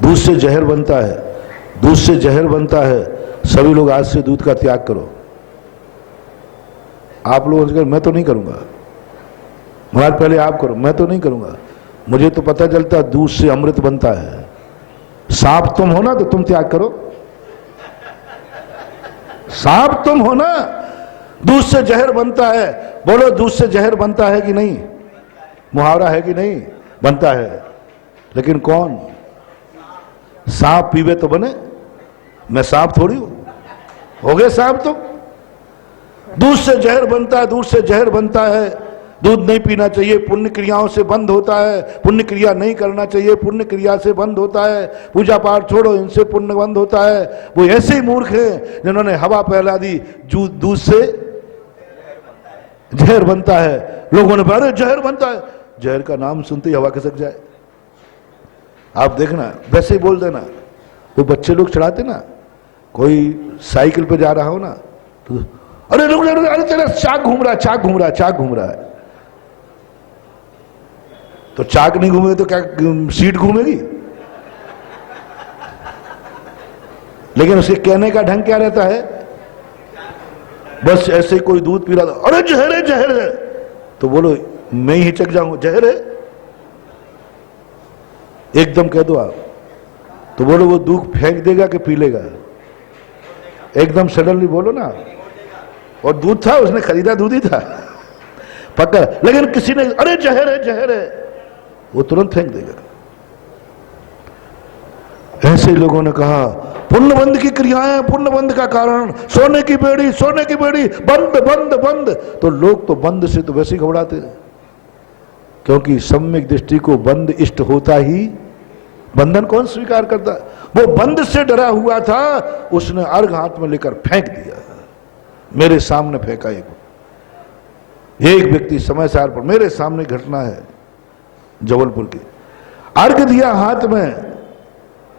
दूध से जहर बनता है, दूध से जहर बनता है। सभी लोग आज से दूध का त्याग करो। आप लोगों से मैं तो नहीं करूंगा, महाराज पहले आप करो, मैं तो नहीं करूंगा। मुझे तो पता चलता दूध से अमृत बनता है। सांप तुम हो ना तो तुम त्याग करो। सांप तुम हो ना, दूध से जहर बनता है। बोलो, दूध से जहर बनता है कि नहीं? मुहावरा है कि नहीं? बनता है। लेकिन कौन? सांप पीवे तो बने, मैं सांप थोड़ी हूं। हो गए सांप तुम। दूध से जहर बनता है, दूध से जहर बनता है। दूध नहीं पीना चाहिए, पुण्य क्रियाओं से बंद होता है। पुण्य क्रिया नहीं करना चाहिए, पुण्य क्रिया से बंद होता है। पूजा पाठ छोड़ो, इनसे पुण्य बंद होता है। वो ऐसे ही मूर्ख हैं जिन्होंने हवा फैला दी, दूध से जहर बनता है। लोगों ने अरे जहर बनता है, जहर का नाम सुनते ही हवा खिसक जाए। आप देखना, वैसे ही बोल देना। वो बच्चे लोग चढ़ाते ना, कोई साइकिल पे जा रहा हो ना तो अरे रुक, अरे तेरा चाक घूम रहा है, चाक घूम रहा है, चाक घूम रहा है। तो चाक नहीं घूमेगी तो क्या सीट घूमेगी? लेकिन उसके कहने का ढंग क्या रहता है? बस ऐसे कोई दूध पी रहा था, अरे जहर है, जहर है, तो बोलो मैं ही हिचक जाऊंगा, जहर है एकदम कह दो आप, तो बोलो वो दूध फेंक देगा कि पी लेगा? एकदम सडनली बोलो ना। और दूध था, उसने खरीदा दूध ही था पक्का। लेकिन किसी ने अरे जहर है, जहर है, वो तुरंत फेंक देगा। ऐसे लोगों ने कहा पुण्यबंध की क्रियाएं, पुण्यबंध का कारण सोने की बेड़ी, सोने की बेड़ी, बंद बंद बंद। तो लोग तो बंद से तो वैसे ही घबराते हैं, क्योंकि सम्यक दृष्टि को बंद इष्ट होता ही, बंधन कौन स्वीकार करता? वो बंद से डरा हुआ था, उसने अर्घ हाथ में लेकर फेंक दिया। मेरे सामने फेंका एक व्यक्ति समय सार पर, मेरे सामने घटना है जबलपुर की। अर्घ दिया हाथ में,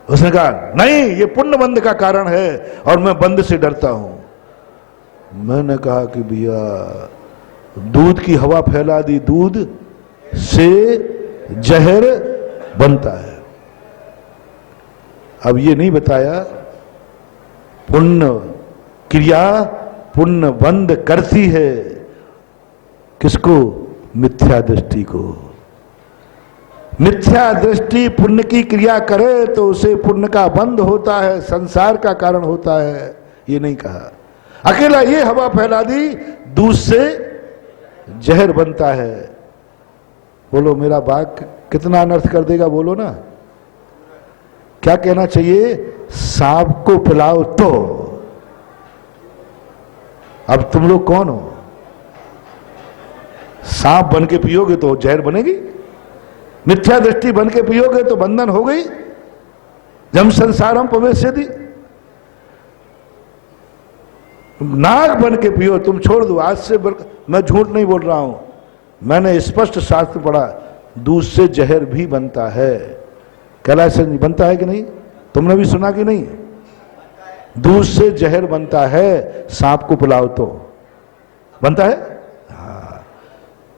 उसने कहा नहीं ये पुण्य बंध का कारण है और मैं बंद से डरता हूं। मैंने कहा कि भैया दूध की हवा फैला दी, दूध से जहर बनता है। अब ये नहीं बताया पुण्य क्रिया पुण्य बंद करती है किसको? मिथ्या दृष्टि को। मिथ्या दृष्टि पुण्य की क्रिया करे तो उसे पुण्य का बंध होता है, संसार का कारण होता है, ये नहीं कहा। अकेला ये हवा फैला दी, दूध से जहर बनता है। बोलो मेरा वाक्य कितना अनर्थ कर देगा, बोलो ना। क्या कहना चाहिए? सांप को पिलाओ तो। अब तुम लोग कौन हो? सांप बन के पियोगे तो जहर बनेगी, मिथ्या दृष्टि बन के पियोगे तो बंधन हो गई। जम संसारम प्रवेश्यति, नाग बन के पियो, तुम छोड़ दो आज से। मैं झूठ नहीं बोल रहा हूं, मैंने स्पष्ट शास्त्र पढ़ा, दूध से जहर भी बनता है। कैलाश से बनता है कि नहीं? तुमने भी सुना कि नहीं? दूध से जहर बनता है, सांप को पिलाओ तो। बनता है। हाँ,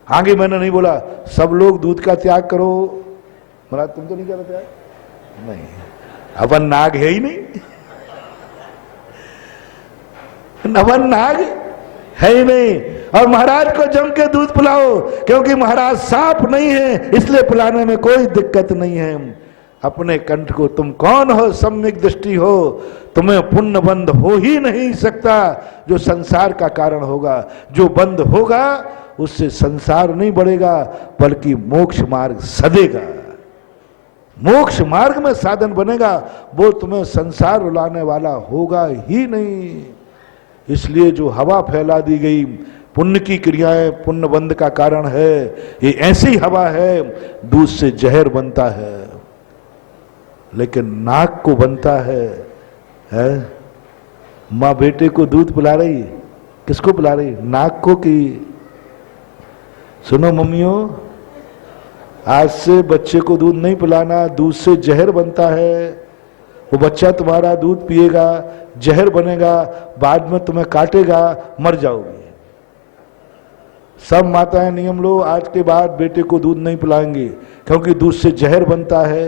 आगे मैंने नहीं बोला सब लोग दूध का त्याग करो, महाराज तुम तो नहीं कर रहे, नहीं, अपन नाग है ही नहीं, अपन नाग है ही नहीं। और महाराज को जम के दूध पिलाओ, क्योंकि महाराज सांप नहीं है, इसलिए पिलाने में कोई दिक्कत नहीं है। अपने कंठ को, तुम कौन हो, सम्यक दृष्टि हो, तुम्हें पुण्य बंद हो ही नहीं सकता जो संसार का कारण होगा। जो बंद होगा उससे संसार नहीं बढ़ेगा, बल्कि मोक्ष मार्ग सदेगा, मोक्ष मार्ग में साधन बनेगा, वो तुम्हें संसार रुलाने वाला होगा ही नहीं। इसलिए जो हवा फैला दी गई, पुण्य की क्रियाएं पुण्य बंध का कारण है, ये ऐसी हवा है, दूध से जहर बनता है, लेकिन नाक को बनता है? माँ बेटे को दूध पिला रही, किसको पिला रही? नाक को। की सुनो मम्मियों, आज से बच्चे को दूध नहीं पिलाना, दूध से जहर बनता है। वो बच्चा तुम्हारा दूध पिएगा, जहर बनेगा, बाद में तुम्हें काटेगा, मर जाओगे। सब माताएं नियम लो, आज के बाद बेटे को दूध नहीं पिलाएंगे, क्योंकि दूध से जहर बनता है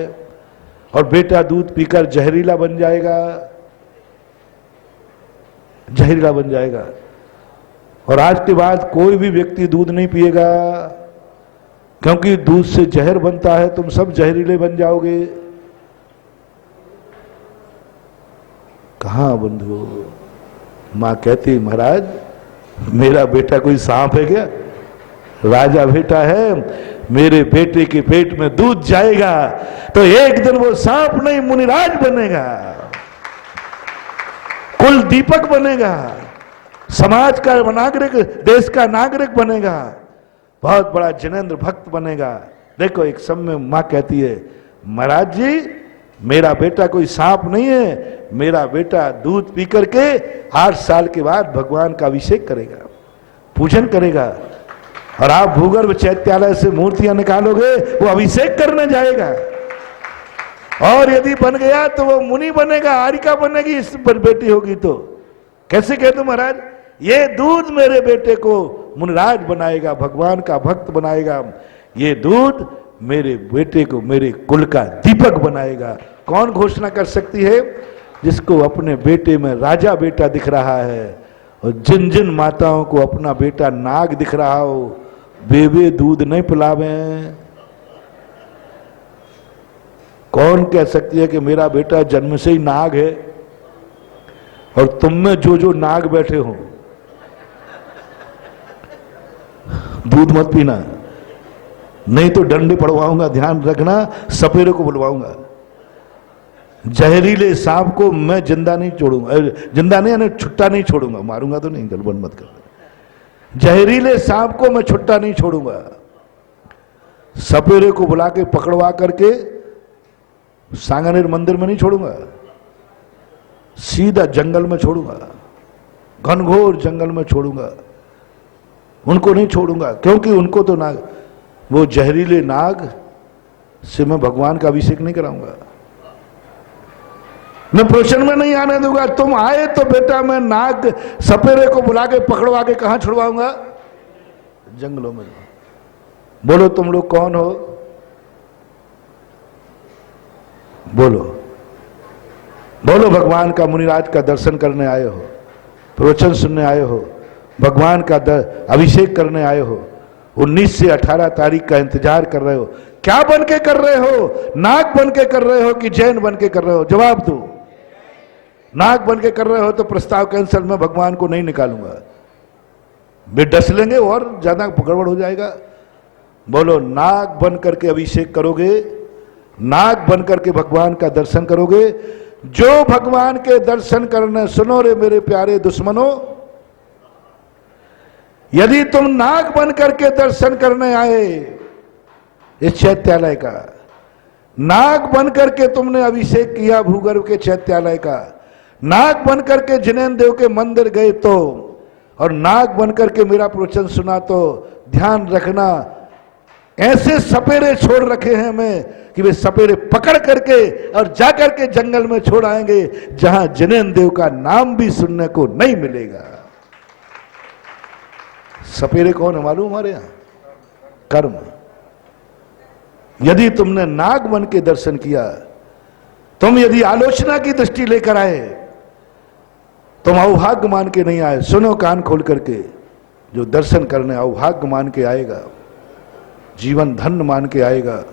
और बेटा दूध पीकर जहरीला बन जाएगा, जहरीला बन जाएगा। और आज के बाद कोई भी व्यक्ति दूध नहीं पिएगा, क्योंकि दूध से जहर बनता है, तुम सब जहरीले बन जाओगे। कहां बंधु? मां कहती महाराज मेरा बेटा कोई सांप है क्या? राजा बेटा है, मेरे बेटे के पेट में दूध जाएगा तो एक दिन वो सांप नहीं मुनिराज बनेगा, कुल दीपक बनेगा, समाज का नागरिक, देश का नागरिक बनेगा, बहुत बड़ा जिनेंद्र भक्त बनेगा। देखो एक समय मां कहती है महाराज जी मेरा बेटा कोई सांप नहीं है, मेरा बेटा दूध पी करके 8 साल के बाद भगवान का अभिषेक करेगा, पूजन करेगा, और आप भूगर्भ चैत्यालय से मूर्तियां निकालोगे वो अभिषेक करने जाएगा, और यदि बन गया तो वो मुनि बनेगा, आरिका बनेगी, इस पर बेटी होगी। तो कैसे कहते महाराज? ये दूध मेरे बेटे को मुनिराज बनाएगा, भगवान का भक्त बनाएगा, ये दूध मेरे बेटे को मेरे कुल का दीपक बनाएगा। कौन घोषणा कर सकती है? जिसको अपने बेटे में राजा बेटा दिख रहा है, और जिन जिन माताओं को अपना बेटा नाग दिख रहा हो, बेबे दूध नहीं पिलावे। कौन कह सकती है कि मेरा बेटा जन्म से ही नाग है? और तुम में जो जो नाग बैठे हो, दूध मत पीना, नहीं तो डंडे पड़वाऊंगा, ध्यान रखना, सपेरे को बुलवाऊंगा। जहरीले सांप को मैं जिंदा नहीं छोड़ूंगा, जिंदा नहीं यानी छुट्टा नहीं छोड़ूंगा, मारूंगा तो नहीं, गड़बड़ मत कर। जहरीले सांप को मैं छुट्टा नहीं छोड़ूंगा, सपेरे को बुला के पकड़वा करके सांगनेर मंदिर में नहीं छोड़ूंगा, सीधा जंगल में छोड़ूंगा, घनघोर जंगल में छोड़ूंगा, उनको नहीं छोड़ूंगा, क्योंकि उनको तो नाग, वो जहरीले नाग से मैं भगवान का अभिषेक नहीं कराऊंगा, मैं प्रोशन में नहीं आने दूंगा। तुम आए तो बेटा मैं नाग सपेरे को बुला के पकड़वा के कहां छुड़वाऊंगा? जंगलों में। बोलो तुम लोग कौन हो? बोलो बोलो। भगवान का मुनिराज का दर्शन करने आए हो, प्रवचन सुनने आए हो, भगवान का अभिषेक करने आए हो, 19 से 18 तारीख का इंतजार कर रहे हो। क्या बन के कर रहे हो? नाग बन के कर रहे हो कि जैन बन के कर रहे हो? जवाब दो। नाग बन के कर रहे हो तो प्रस्ताव कैंसिल, में भगवान को नहीं निकालूंगा, वे डस लेंगे और ज्यादा गड़बड़ हो जाएगा। बोलो नाग बन करके अभिषेक करोगे, नाग बन करके भगवान का दर्शन करोगे। जो भगवान के दर्शन करने, सुनो रे मेरे प्यारे दुश्मनों, यदि तुम नाग बन करके दर्शन करने आए इस चैत्यालय का, नाग बन करके तुमने अभिषेक किया भूगर्भ के चैत्यालय का, नाग बन करके जिनेंद्र देव के मंदिर गए तो, और नाग बन करके मेरा प्रवचन सुना, तो ध्यान रखना ऐसे सपेरे छोड़ रखे हैं मैं कि वे सपेरे पकड़ करके और जाकर के जंगल में छोड़ आएंगे जहां जिनेंद्र देव का नाम भी सुनने को नहीं मिलेगा। सपेरे कौन है मालूम हमारे यहां? कर्म। यदि तुमने नाग बन के दर्शन किया, तुम यदि आलोचना की दृष्टि लेकर आए, तुम अवभाग्य मान के नहीं आए। सुनो कान खोल करके, जो दर्शन करने अवभाग्य मान के आएगा, जीवन धन्य मान के आएगा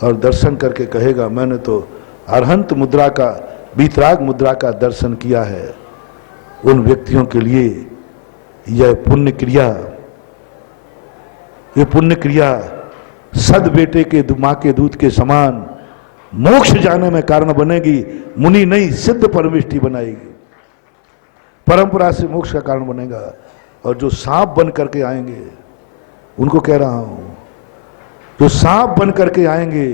और दर्शन करके कहेगा मैंने तो अरहंत मुद्रा का, वीतराग मुद्रा का दर्शन किया है, उन व्यक्तियों के लिए यह पुण्य क्रिया, ये पुण्य क्रिया सद बेटे के मां के दूध के समान मोक्ष जाने में कारण बनेगी। मुनि नहीं, सिद्ध परमिष्टि बनाएगी, परंपरा से मोक्ष का कारण बनेगा। और जो सांप बन करके आएंगे, उनको कह रहा हूं, जो सांप बन करके आएंगे,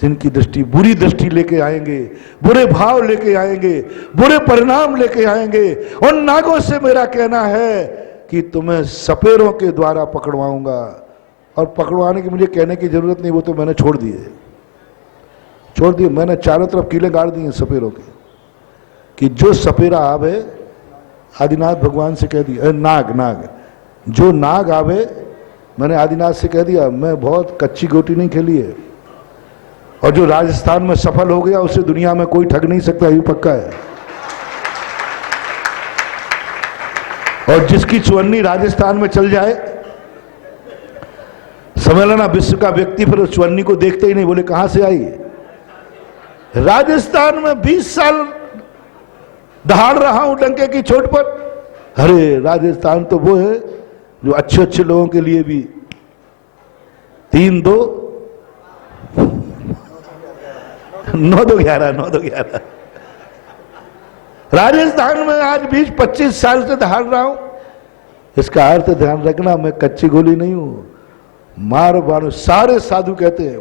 जिनकी दृष्टि बुरी दृष्टि लेके आएंगे, बुरे भाव लेके आएंगे, बुरे परिणाम लेके आएंगे, उन नागों से मेरा कहना है कि तुम्हें सपेरों के द्वारा पकड़वाऊंगा। और पकड़वाने की मुझे कहने की जरूरत नहीं, वो तो मैंने छोड़ दिए। मैंने चारों तरफ कीले गाड़ दिए सपेरों के, कि जो सपेरा आवे, आदिनाथ भगवान से कह दिया, नाग जो नाग आवे, मैंने आदिनाथ से कह दिया मैं बहुत कच्ची गोटी नहीं खेली है, और जो राजस्थान में सफल हो गया उसे दुनिया में कोई ठग नहीं सकता, ये पक्का है। और जिसकी चुन्नी राजस्थान में चल जाए, समझ लेना विश्व का व्यक्ति फिर उस चुन्नी को देखते ही नहीं, बोले कहां से आई। राजस्थान में 20 साल दहाड़ रहा हूं डंके की चोट पर। अरे राजस्थान तो वो है जो अच्छे अच्छे लोगों के लिए भी 3-2 9-2-11 राजस्थान में आज 20-25 साल से दहाड़ रहा हूं। इसका अर्थ ध्यान रखना, मैं कच्ची गोली नहीं हूं। मारवाड़ी, सारे साधु कहते हैं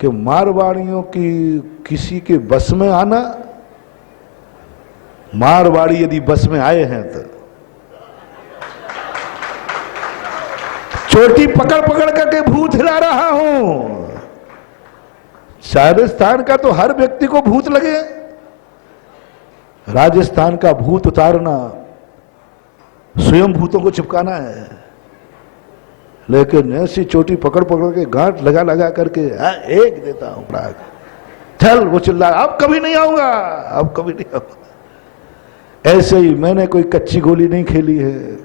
कि मारवाड़ियों की किसी के बस में आना, मारवाड़ी यदि बस में आए हैं तो चोटी पकड़ पकड़ करके भूत हिला रहा हूं। राजस्थान का तो हर व्यक्ति को भूत लगे, राजस्थान का भूत उतारना स्वयं भूतों को चिपकाना है। लेकिन ऐसी चोटी पकड़ पकड़ के गांठ लगा लगा करके एक देता हूं प्राग, चल वो चिल्ला अब कभी नहीं आऊंगा, अब कभी नहीं आऊंगा। ऐसे ही मैंने कोई कच्ची गोली नहीं खेली है।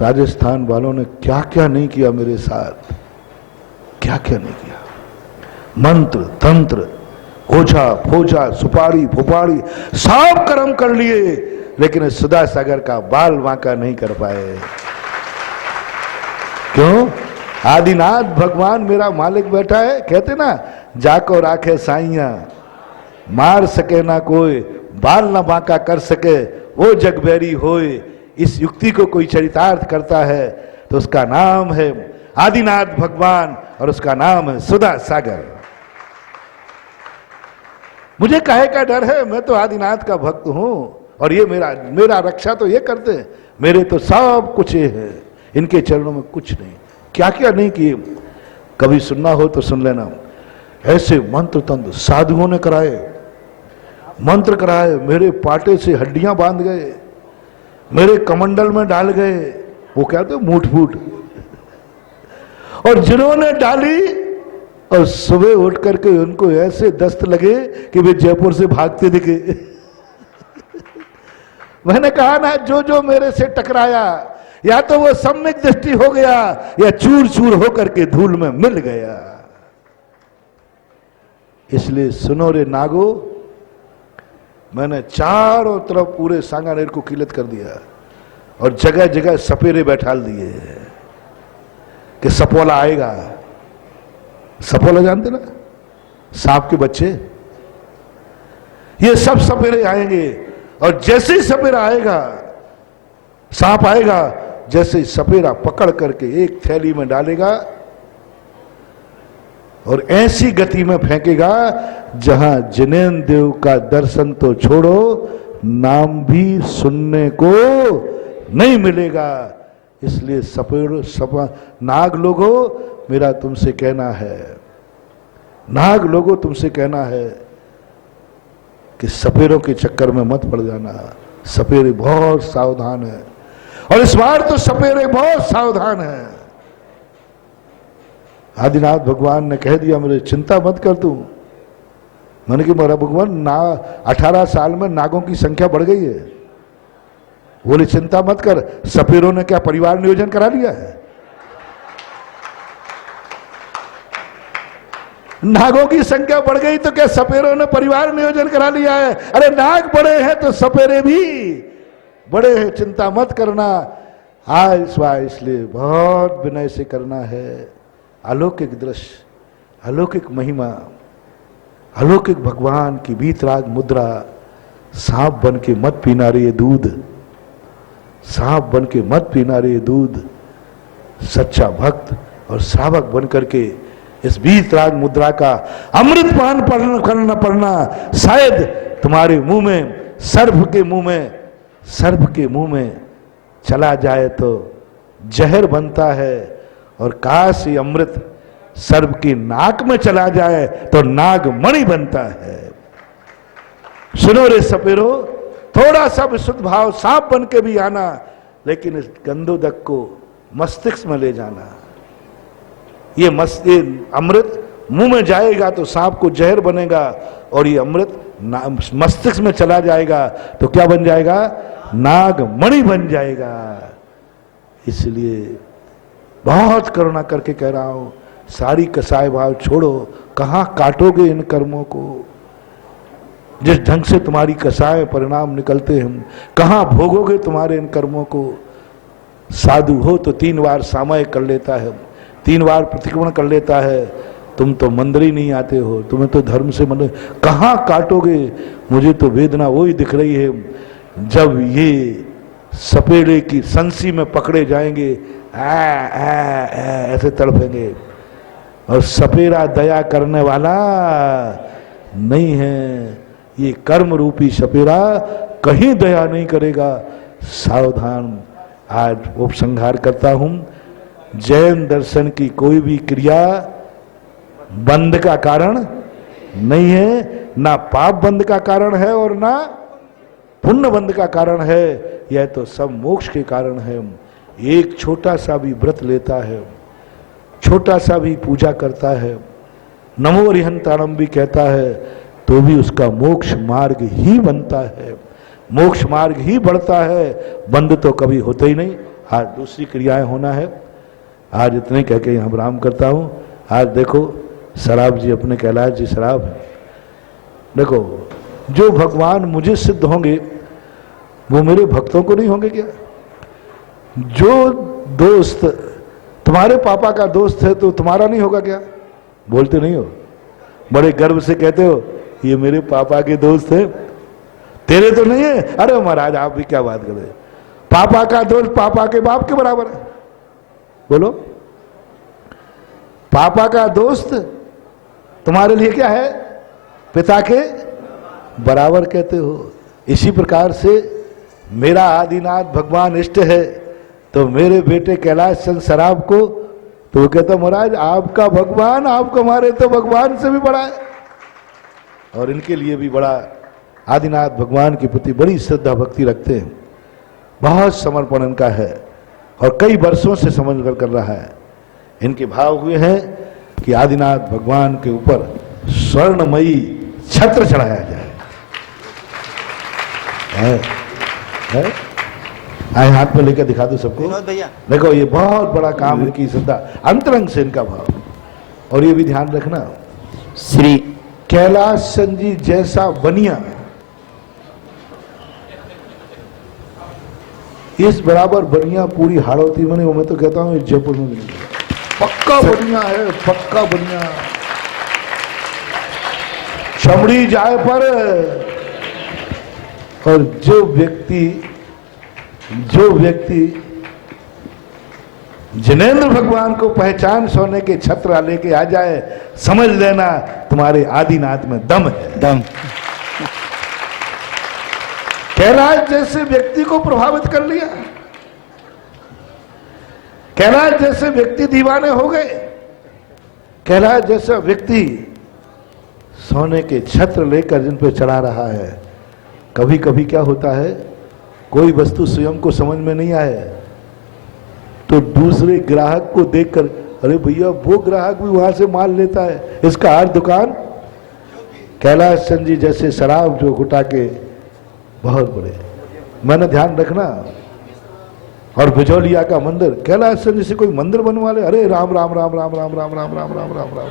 राजस्थान वालों ने क्या क्या नहीं किया मेरे साथ, क्या क्या नहीं किया। मंत्र तंत्र, ओझा फोझा, सुपारी फुपाड़ी सब कर्म कर लिए, लेकिन सुधा सागर का बाल वांका नहीं कर पाए। क्यों? आदिनाथ भगवान मेरा मालिक बैठा है, कहते ना जाको राखे साइया, मार सके ना कोई, बाल ना बांका कर सके वो जगबैरी होए। इस युक्ति को कोई चरितार्थ करता है तो उसका नाम है आदिनाथ भगवान और उसका नाम है सुधा सागर। मुझे काहे का डर है, मैं तो आदिनाथ का भक्त हूं और ये मेरा रक्षा तो ये करते हैं। मेरे तो सब कुछ ये है, इनके चरणों में कुछ नहीं। क्या क्या नहीं किए, कभी सुनना हो तो सुन लेना। ऐसे मंत्र तंत्र साधुओं ने कराए, मंत्र कराए, मेरे पाटे से हड्डियां बांध गए, मेरे कमंडल में डाल गए, वो क्या थे मूठ फूट। और जिन्होंने डाली और सुबह उठ करके उनको ऐसे दस्त लगे कि वे जयपुर से भागते दिखे। मैंने कहा ना, जो जो मेरे से टकराया या तो वो सम्यक दृष्टि हो गया या चूर चूर होकर के धूल में मिल गया। इसलिए सुनो रे नागो, मैंने चारों तरफ पूरे सांगानेर को किलत कर दिया और जगह जगह सपेरे बैठाल दिए कि सपोला आएगा। सपोला जानते ना, सांप के बच्चे, ये सब सपेरे आएंगे। और जैसे ही सपेरा आएगा, सांप आएगा, जैसे ही सपेरा पकड़ करके एक थैली में डालेगा और ऐसी गति में फेंकेगा जहां जिनेन्द्र देव का दर्शन तो छोड़ो, नाम भी सुनने को नहीं मिलेगा। इसलिए नाग लोगो, मेरा तुमसे कहना है, नाग लोगों तुमसे कहना है कि सपेरों के चक्कर में मत पड़ जाना। सपेरे बहुत सावधान है और इस बार तो सपेरे बहुत सावधान हैं। आदिनाथ भगवान ने कह दिया मेरे चिंता मत कर तू। मैंने कि मेरा भगवान 18 साल में नागों की संख्या बढ़ गई है। बोले चिंता मत कर, सपेरों ने क्या परिवार नियोजन करा लिया है? नागों की संख्या बढ़ गई तो क्या सपेरों ने परिवार नियोजन करा लिया है? अरे नाग बड़े हैं तो सपेरे भी बड़े हैं, चिंता मत करना। आज स्वाय इसलिए बहुत विनय से करना है। अलौकिक दृश्य, अलौकिक महिमा, अलौकिक भगवान की वीतराग मुद्रा। सांप बन के मत पीना रे दूध, सांप बन के मत पीना रे दूध। सच्चा भक्त और श्रावक बन करके इस वीतराग मुद्रा का अमृत पान पढ़ना शायद तुम्हारे मुंह में, सर्प के मुंह में चला जाए तो जहर बनता है, और काश ये अमृत सर्प की नाक में चला जाए तो नागमणि बनता है। सुनो रे सपेरो, थोड़ा सा विशुद्ध भाव सांप बन के भी आना, लेकिन इस गंधोदक को मस्तिष्क में ले जाना। ये अमृत मुंह में जाएगा तो सांप को जहर बनेगा, और ये अमृत मस्तिष्क में चला जाएगा तो क्या बन जाएगा? नागमणि बन जाएगा। इसलिए बहुत करुणा करके कह रहा हूं, सारी कसाय भाव छोड़ो। कहां काटोगे इन कर्मों को? जिस ढंग से तुम्हारी कसाय परिणाम निकलते हैं, कहां भोगोगे तुम्हारे इन कर्मों को? साधु हो तो 3 बार सामयिक कर लेता है, 3 बार प्रतिक्रमण कर लेता है। तुम तो मंदिर ही नहीं आते हो, तुम्हें तो धर्म से मंदिर कहां काटोगे? मुझे तो वेदना वही दिख रही है जब ये सपेरे की संसी में पकड़े जाएंगे, ऐसे तड़पेंगे। और सपेरा दया करने वाला नहीं है, ये कर्म रूपी सपेरा कहीं दया नहीं करेगा। सावधान। आज उपसंहार करता हूं। जैन दर्शन की कोई भी क्रिया बंध का कारण नहीं है, ना पाप बंध का कारण है और ना पुण्य बंध का कारण है। यह तो सब मोक्ष के कारण है। एक छोटा सा भी व्रत लेता है, छोटा सा भी पूजा करता है, नमो अरिहंताणम भी कहता है, तो भी उसका मोक्ष मार्ग ही बनता है, मोक्ष मार्ग ही बढ़ता है। बंद तो कभी होता ही नहीं। आज दूसरी क्रियाएं होना है। आज इतने कह के यहाँ विराम करता हूं। आज देखो शराब जी, अपने कैलाश जी शराब है। देखो जो भगवान मुझे सिद्ध होंगे वो मेरे भक्तों को नहीं होंगे क्या? जो दोस्त तुम्हारे पापा का दोस्त है तो तुम्हारा नहीं होगा क्या? बोलते नहीं हो? बड़े गर्व से कहते हो ये मेरे पापा के दोस्त है, तेरे तो नहीं है। अरे महाराज आप भी क्या बात कर रहे? पापा का दोस्त पापा के बाप के बराबर है। बोलो, पापा का दोस्त तुम्हारे लिए क्या है? पिता के बराबर कहते हो। इसी प्रकार से मेरा आदिनाथ भगवान इष्ट है, तो मेरे बेटे कैलाश चंद शराब को तो वो कहता महाराज आपका भगवान, आप हमारे तो भगवान से भी बड़ा है। और इनके लिए भी बड़ा आदिनाथ भगवान के प्रति बड़ी श्रद्धा भक्ति रखते हैं। बहुत समर्पण इनका है और कई वर्षों से समझ कर रहा है। इनके भाव हुए हैं कि आदिनाथ भगवान के ऊपर स्वर्णमयी छत्र चढ़ाया जाए। आए हाथ में लेकर दिखा दो सबको। भैया देखो ये बहुत बड़ा काम इनकी श्रद्धा, अंतरंग से इनका भाव। और ये भी ध्यान रखना, श्री कैलाश चंद जी जैसा बनिया इस बराबर बनिया पूरी हाड़ौती में नहीं, वो मैं तो कहता हूँ जयपुर में नहीं। पक्का बनिया है, पक्का बनिया। चमड़ी जाए पर। और जो व्यक्ति जिनेंद्र भगवान को पहचान सोने के छत्र लेके आ जाए, समझ लेना तुम्हारे आदिनाथ में दम है। दम। कैलाश जैसे व्यक्ति को प्रभावित कर लिया, कैलाश जैसे व्यक्ति दीवाने हो गए। कैलाश जैसा व्यक्ति सोने के छत्र लेकर जिन पे चढ़ा रहा है। कभी कभी क्या होता है, कोई वस्तु स्वयं को समझ में नहीं आए तो दूसरे ग्राहक को देखकर, अरे भैया वो ग्राहक भी वहां से माल लेता है, इसका हर दुकान। कैलाश चंद जी जैसे शराब जो घुटा के बहुत बड़े, मैंने ध्यान रखना। और बिजौलिया का मंदिर, कैलाश चंद जी से कोई मंदिर बनवा ले, अरे राम राम राम राम राम राम राम राम राम राम राम,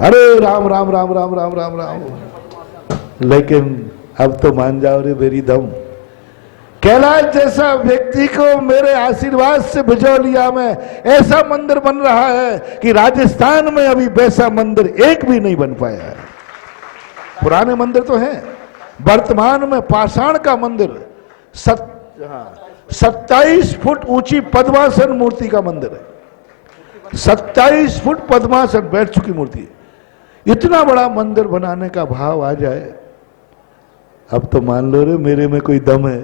अरे राम राम राम राम राम राम राम। लेकिन अब तो मान जाओ रे मेरी दम, कैलाश जैसा व्यक्ति को मेरे आशीर्वाद से बिजौलिया में ऐसा मंदिर बन रहा है कि राजस्थान में अभी वैसा मंदिर एक भी नहीं बन पाया है। पुराने मंदिर तो हैं, वर्तमान में पाषाण का मंदिर 27 फुट ऊंची पद्मासन मूर्ति का मंदिर है। 27 फुट पद्मासन बैठ चुकी मूर्ति है। इतना बड़ा मंदिर बनाने का भाव आ जाए, अब तो मान लो रे मेरे में कोई दम है।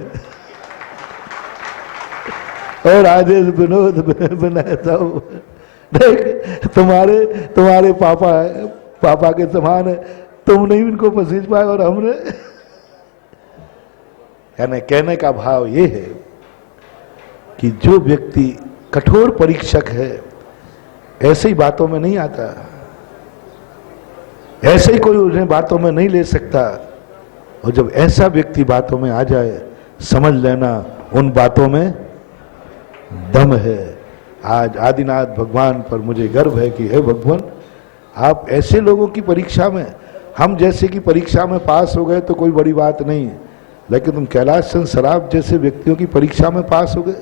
और आदेश विनोद बनाता हूं, देख तुम्हारे पापा के समान है, तुम नहीं इनको पसीज पाए और हमने। यानी कहने का भाव ये है कि जो व्यक्ति कठोर परीक्षक है ऐसे ही बातों में नहीं आता, ऐसे ही कोई उन्हें बातों में नहीं ले सकता। और जब ऐसा व्यक्ति बातों में आ जाए, समझ लेना उन बातों में दम है। आज आदिनाथ भगवान पर मुझे गर्व है कि हे भगवान, आप ऐसे लोगों की परीक्षा में, हम जैसे की परीक्षा में पास हो गए तो कोई बड़ी बात नहीं है, लेकिन तुम कैलाश चंद सराफ जैसे व्यक्तियों की परीक्षा में पास हो गए।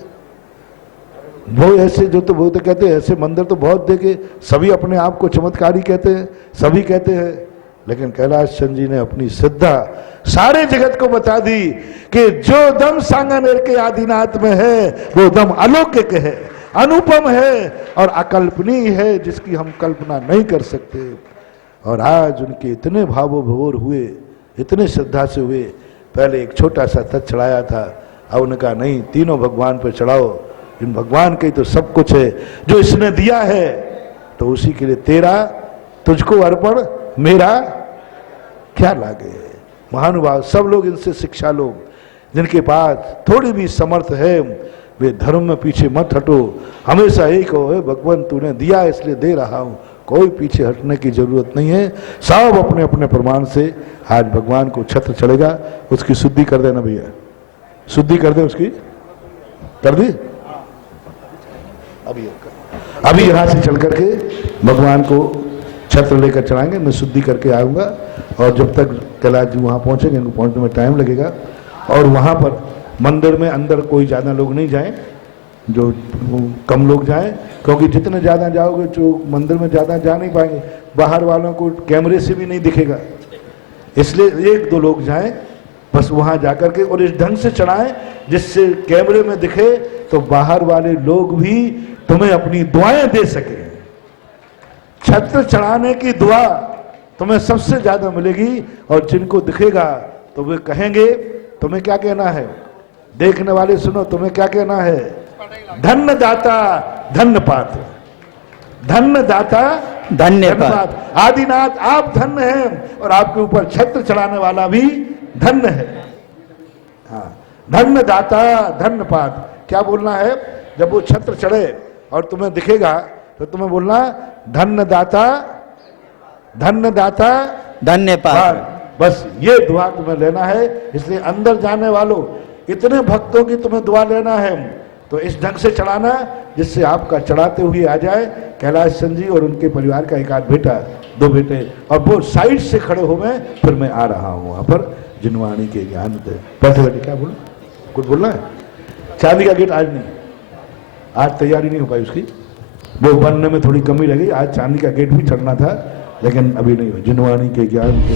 वो ऐसे जो तो वो तो कहते हैं, ऐसे मंदिर तो बहुत देखे, सभी अपने आप को चमत्कारी कहते हैं, सभी कहते हैं, लेकिन कैलाश चंद जी ने अपनी श्रद्धा सारे जगत को बता दी कि जो दम सांगानेर के आदिनाथ में है वो दम अलौकिक है, अनुपम है और अकल्पनीय है, जिसकी हम कल्पना नहीं कर सकते। और आज उनके इतने भावोभोर हुए, इतने श्रद्धा से हुए। पहले एक छोटा सा तज चढ़ाया था, अब उनका नहीं, तीनों भगवान पर चढ़ाओ। इन भगवान के तो सब कुछ है, जो इसने दिया है तो उसी के लिए तेरा तुझको अर्पण मेरा क्या लागे। महानुभाव सब लोग इनसे शिक्षा लो, जिनके पास थोड़ी भी समर्थ है वे धर्म में पीछे मत हटो, हमेशा एक हो, भगवान तूने दिया इसलिए दे रहा हूं, कोई पीछे हटने की जरूरत नहीं है। सब अपने अपने प्रमाण से आज भगवान को छत्र चढ़ेगा, उसकी शुद्धि कर देना भैया, शुद्धि कर दे उसकी, कर दी अभी यहां से चल करके भगवान को छत्र लेकर चढ़ाएंगे, मैं शुद्धि करके आऊंगा। और जब तक कैलाश जी वहां पहुंचेंगे, इनको पहुंचने में टाइम लगेगा। और वहां पर मंदिर में अंदर कोई ज्यादा लोग नहीं जाएं, जो कम लोग जाएं, क्योंकि जितने ज्यादा जाओगे जो मंदिर में ज्यादा जा नहीं पाएंगे, बाहर वालों को कैमरे से भी नहीं दिखेगा, इसलिए 1-2 लोग जाएं बस वहां जाकर के, और इस ढंग से चढ़ाएं जिससे कैमरे में दिखे तो बाहर वाले लोग भी तुम्हें अपनी दुआएं दे सके। छत्र चढ़ाने की दुआ तुम्हें सबसे ज्यादा मिलेगी, और जिनको दिखेगा तो वे कहेंगे, तुम्हें क्या कहना है, देखने वाले सुनो, तुम्हें क्या कहना है, धन्य दाता धन्य पात्र, धन्य दाता धन्य पात्र। आदिनाथ आप धन्य हैं और आपके ऊपर छत्र चढ़ाने वाला भी धन्य है। हाँ, धन्य दाता धन्य पात्र। क्या बोलना है, जब वो छत्र चढ़े और तुम्हें दिखेगा तो तुम्हें बोलना धन्य दाता धन्य दाता धन्य पात्र। बस ये दुआ तुम्हें लेना है। इसलिए अंदर जाने वालों, इतने भक्तों की तुम्हें दुआ लेना है, तो इस ढंग से चढ़ाना जिससे आपका चढ़ाते हुए आ जाए कैलाश चंद जी और उनके परिवार का 1 बेटा 2 बेटे, और वो साइड से खड़े हो गए। फिर मैं आ रहा हूँ वहां पर जिनवाणी के ज्ञान पे। बैठे बैठे क्या बोला, कुछ बोलना है। चांदी का गेट आज नहीं, आज तैयारी नहीं हो पाई उसकी, वो बनने में थोड़ी कमी रह गई। आज चांदी का गेट भी चढ़ना था, लेकिन अभी नहीं हुआ। जिनवाणी के ज्ञान के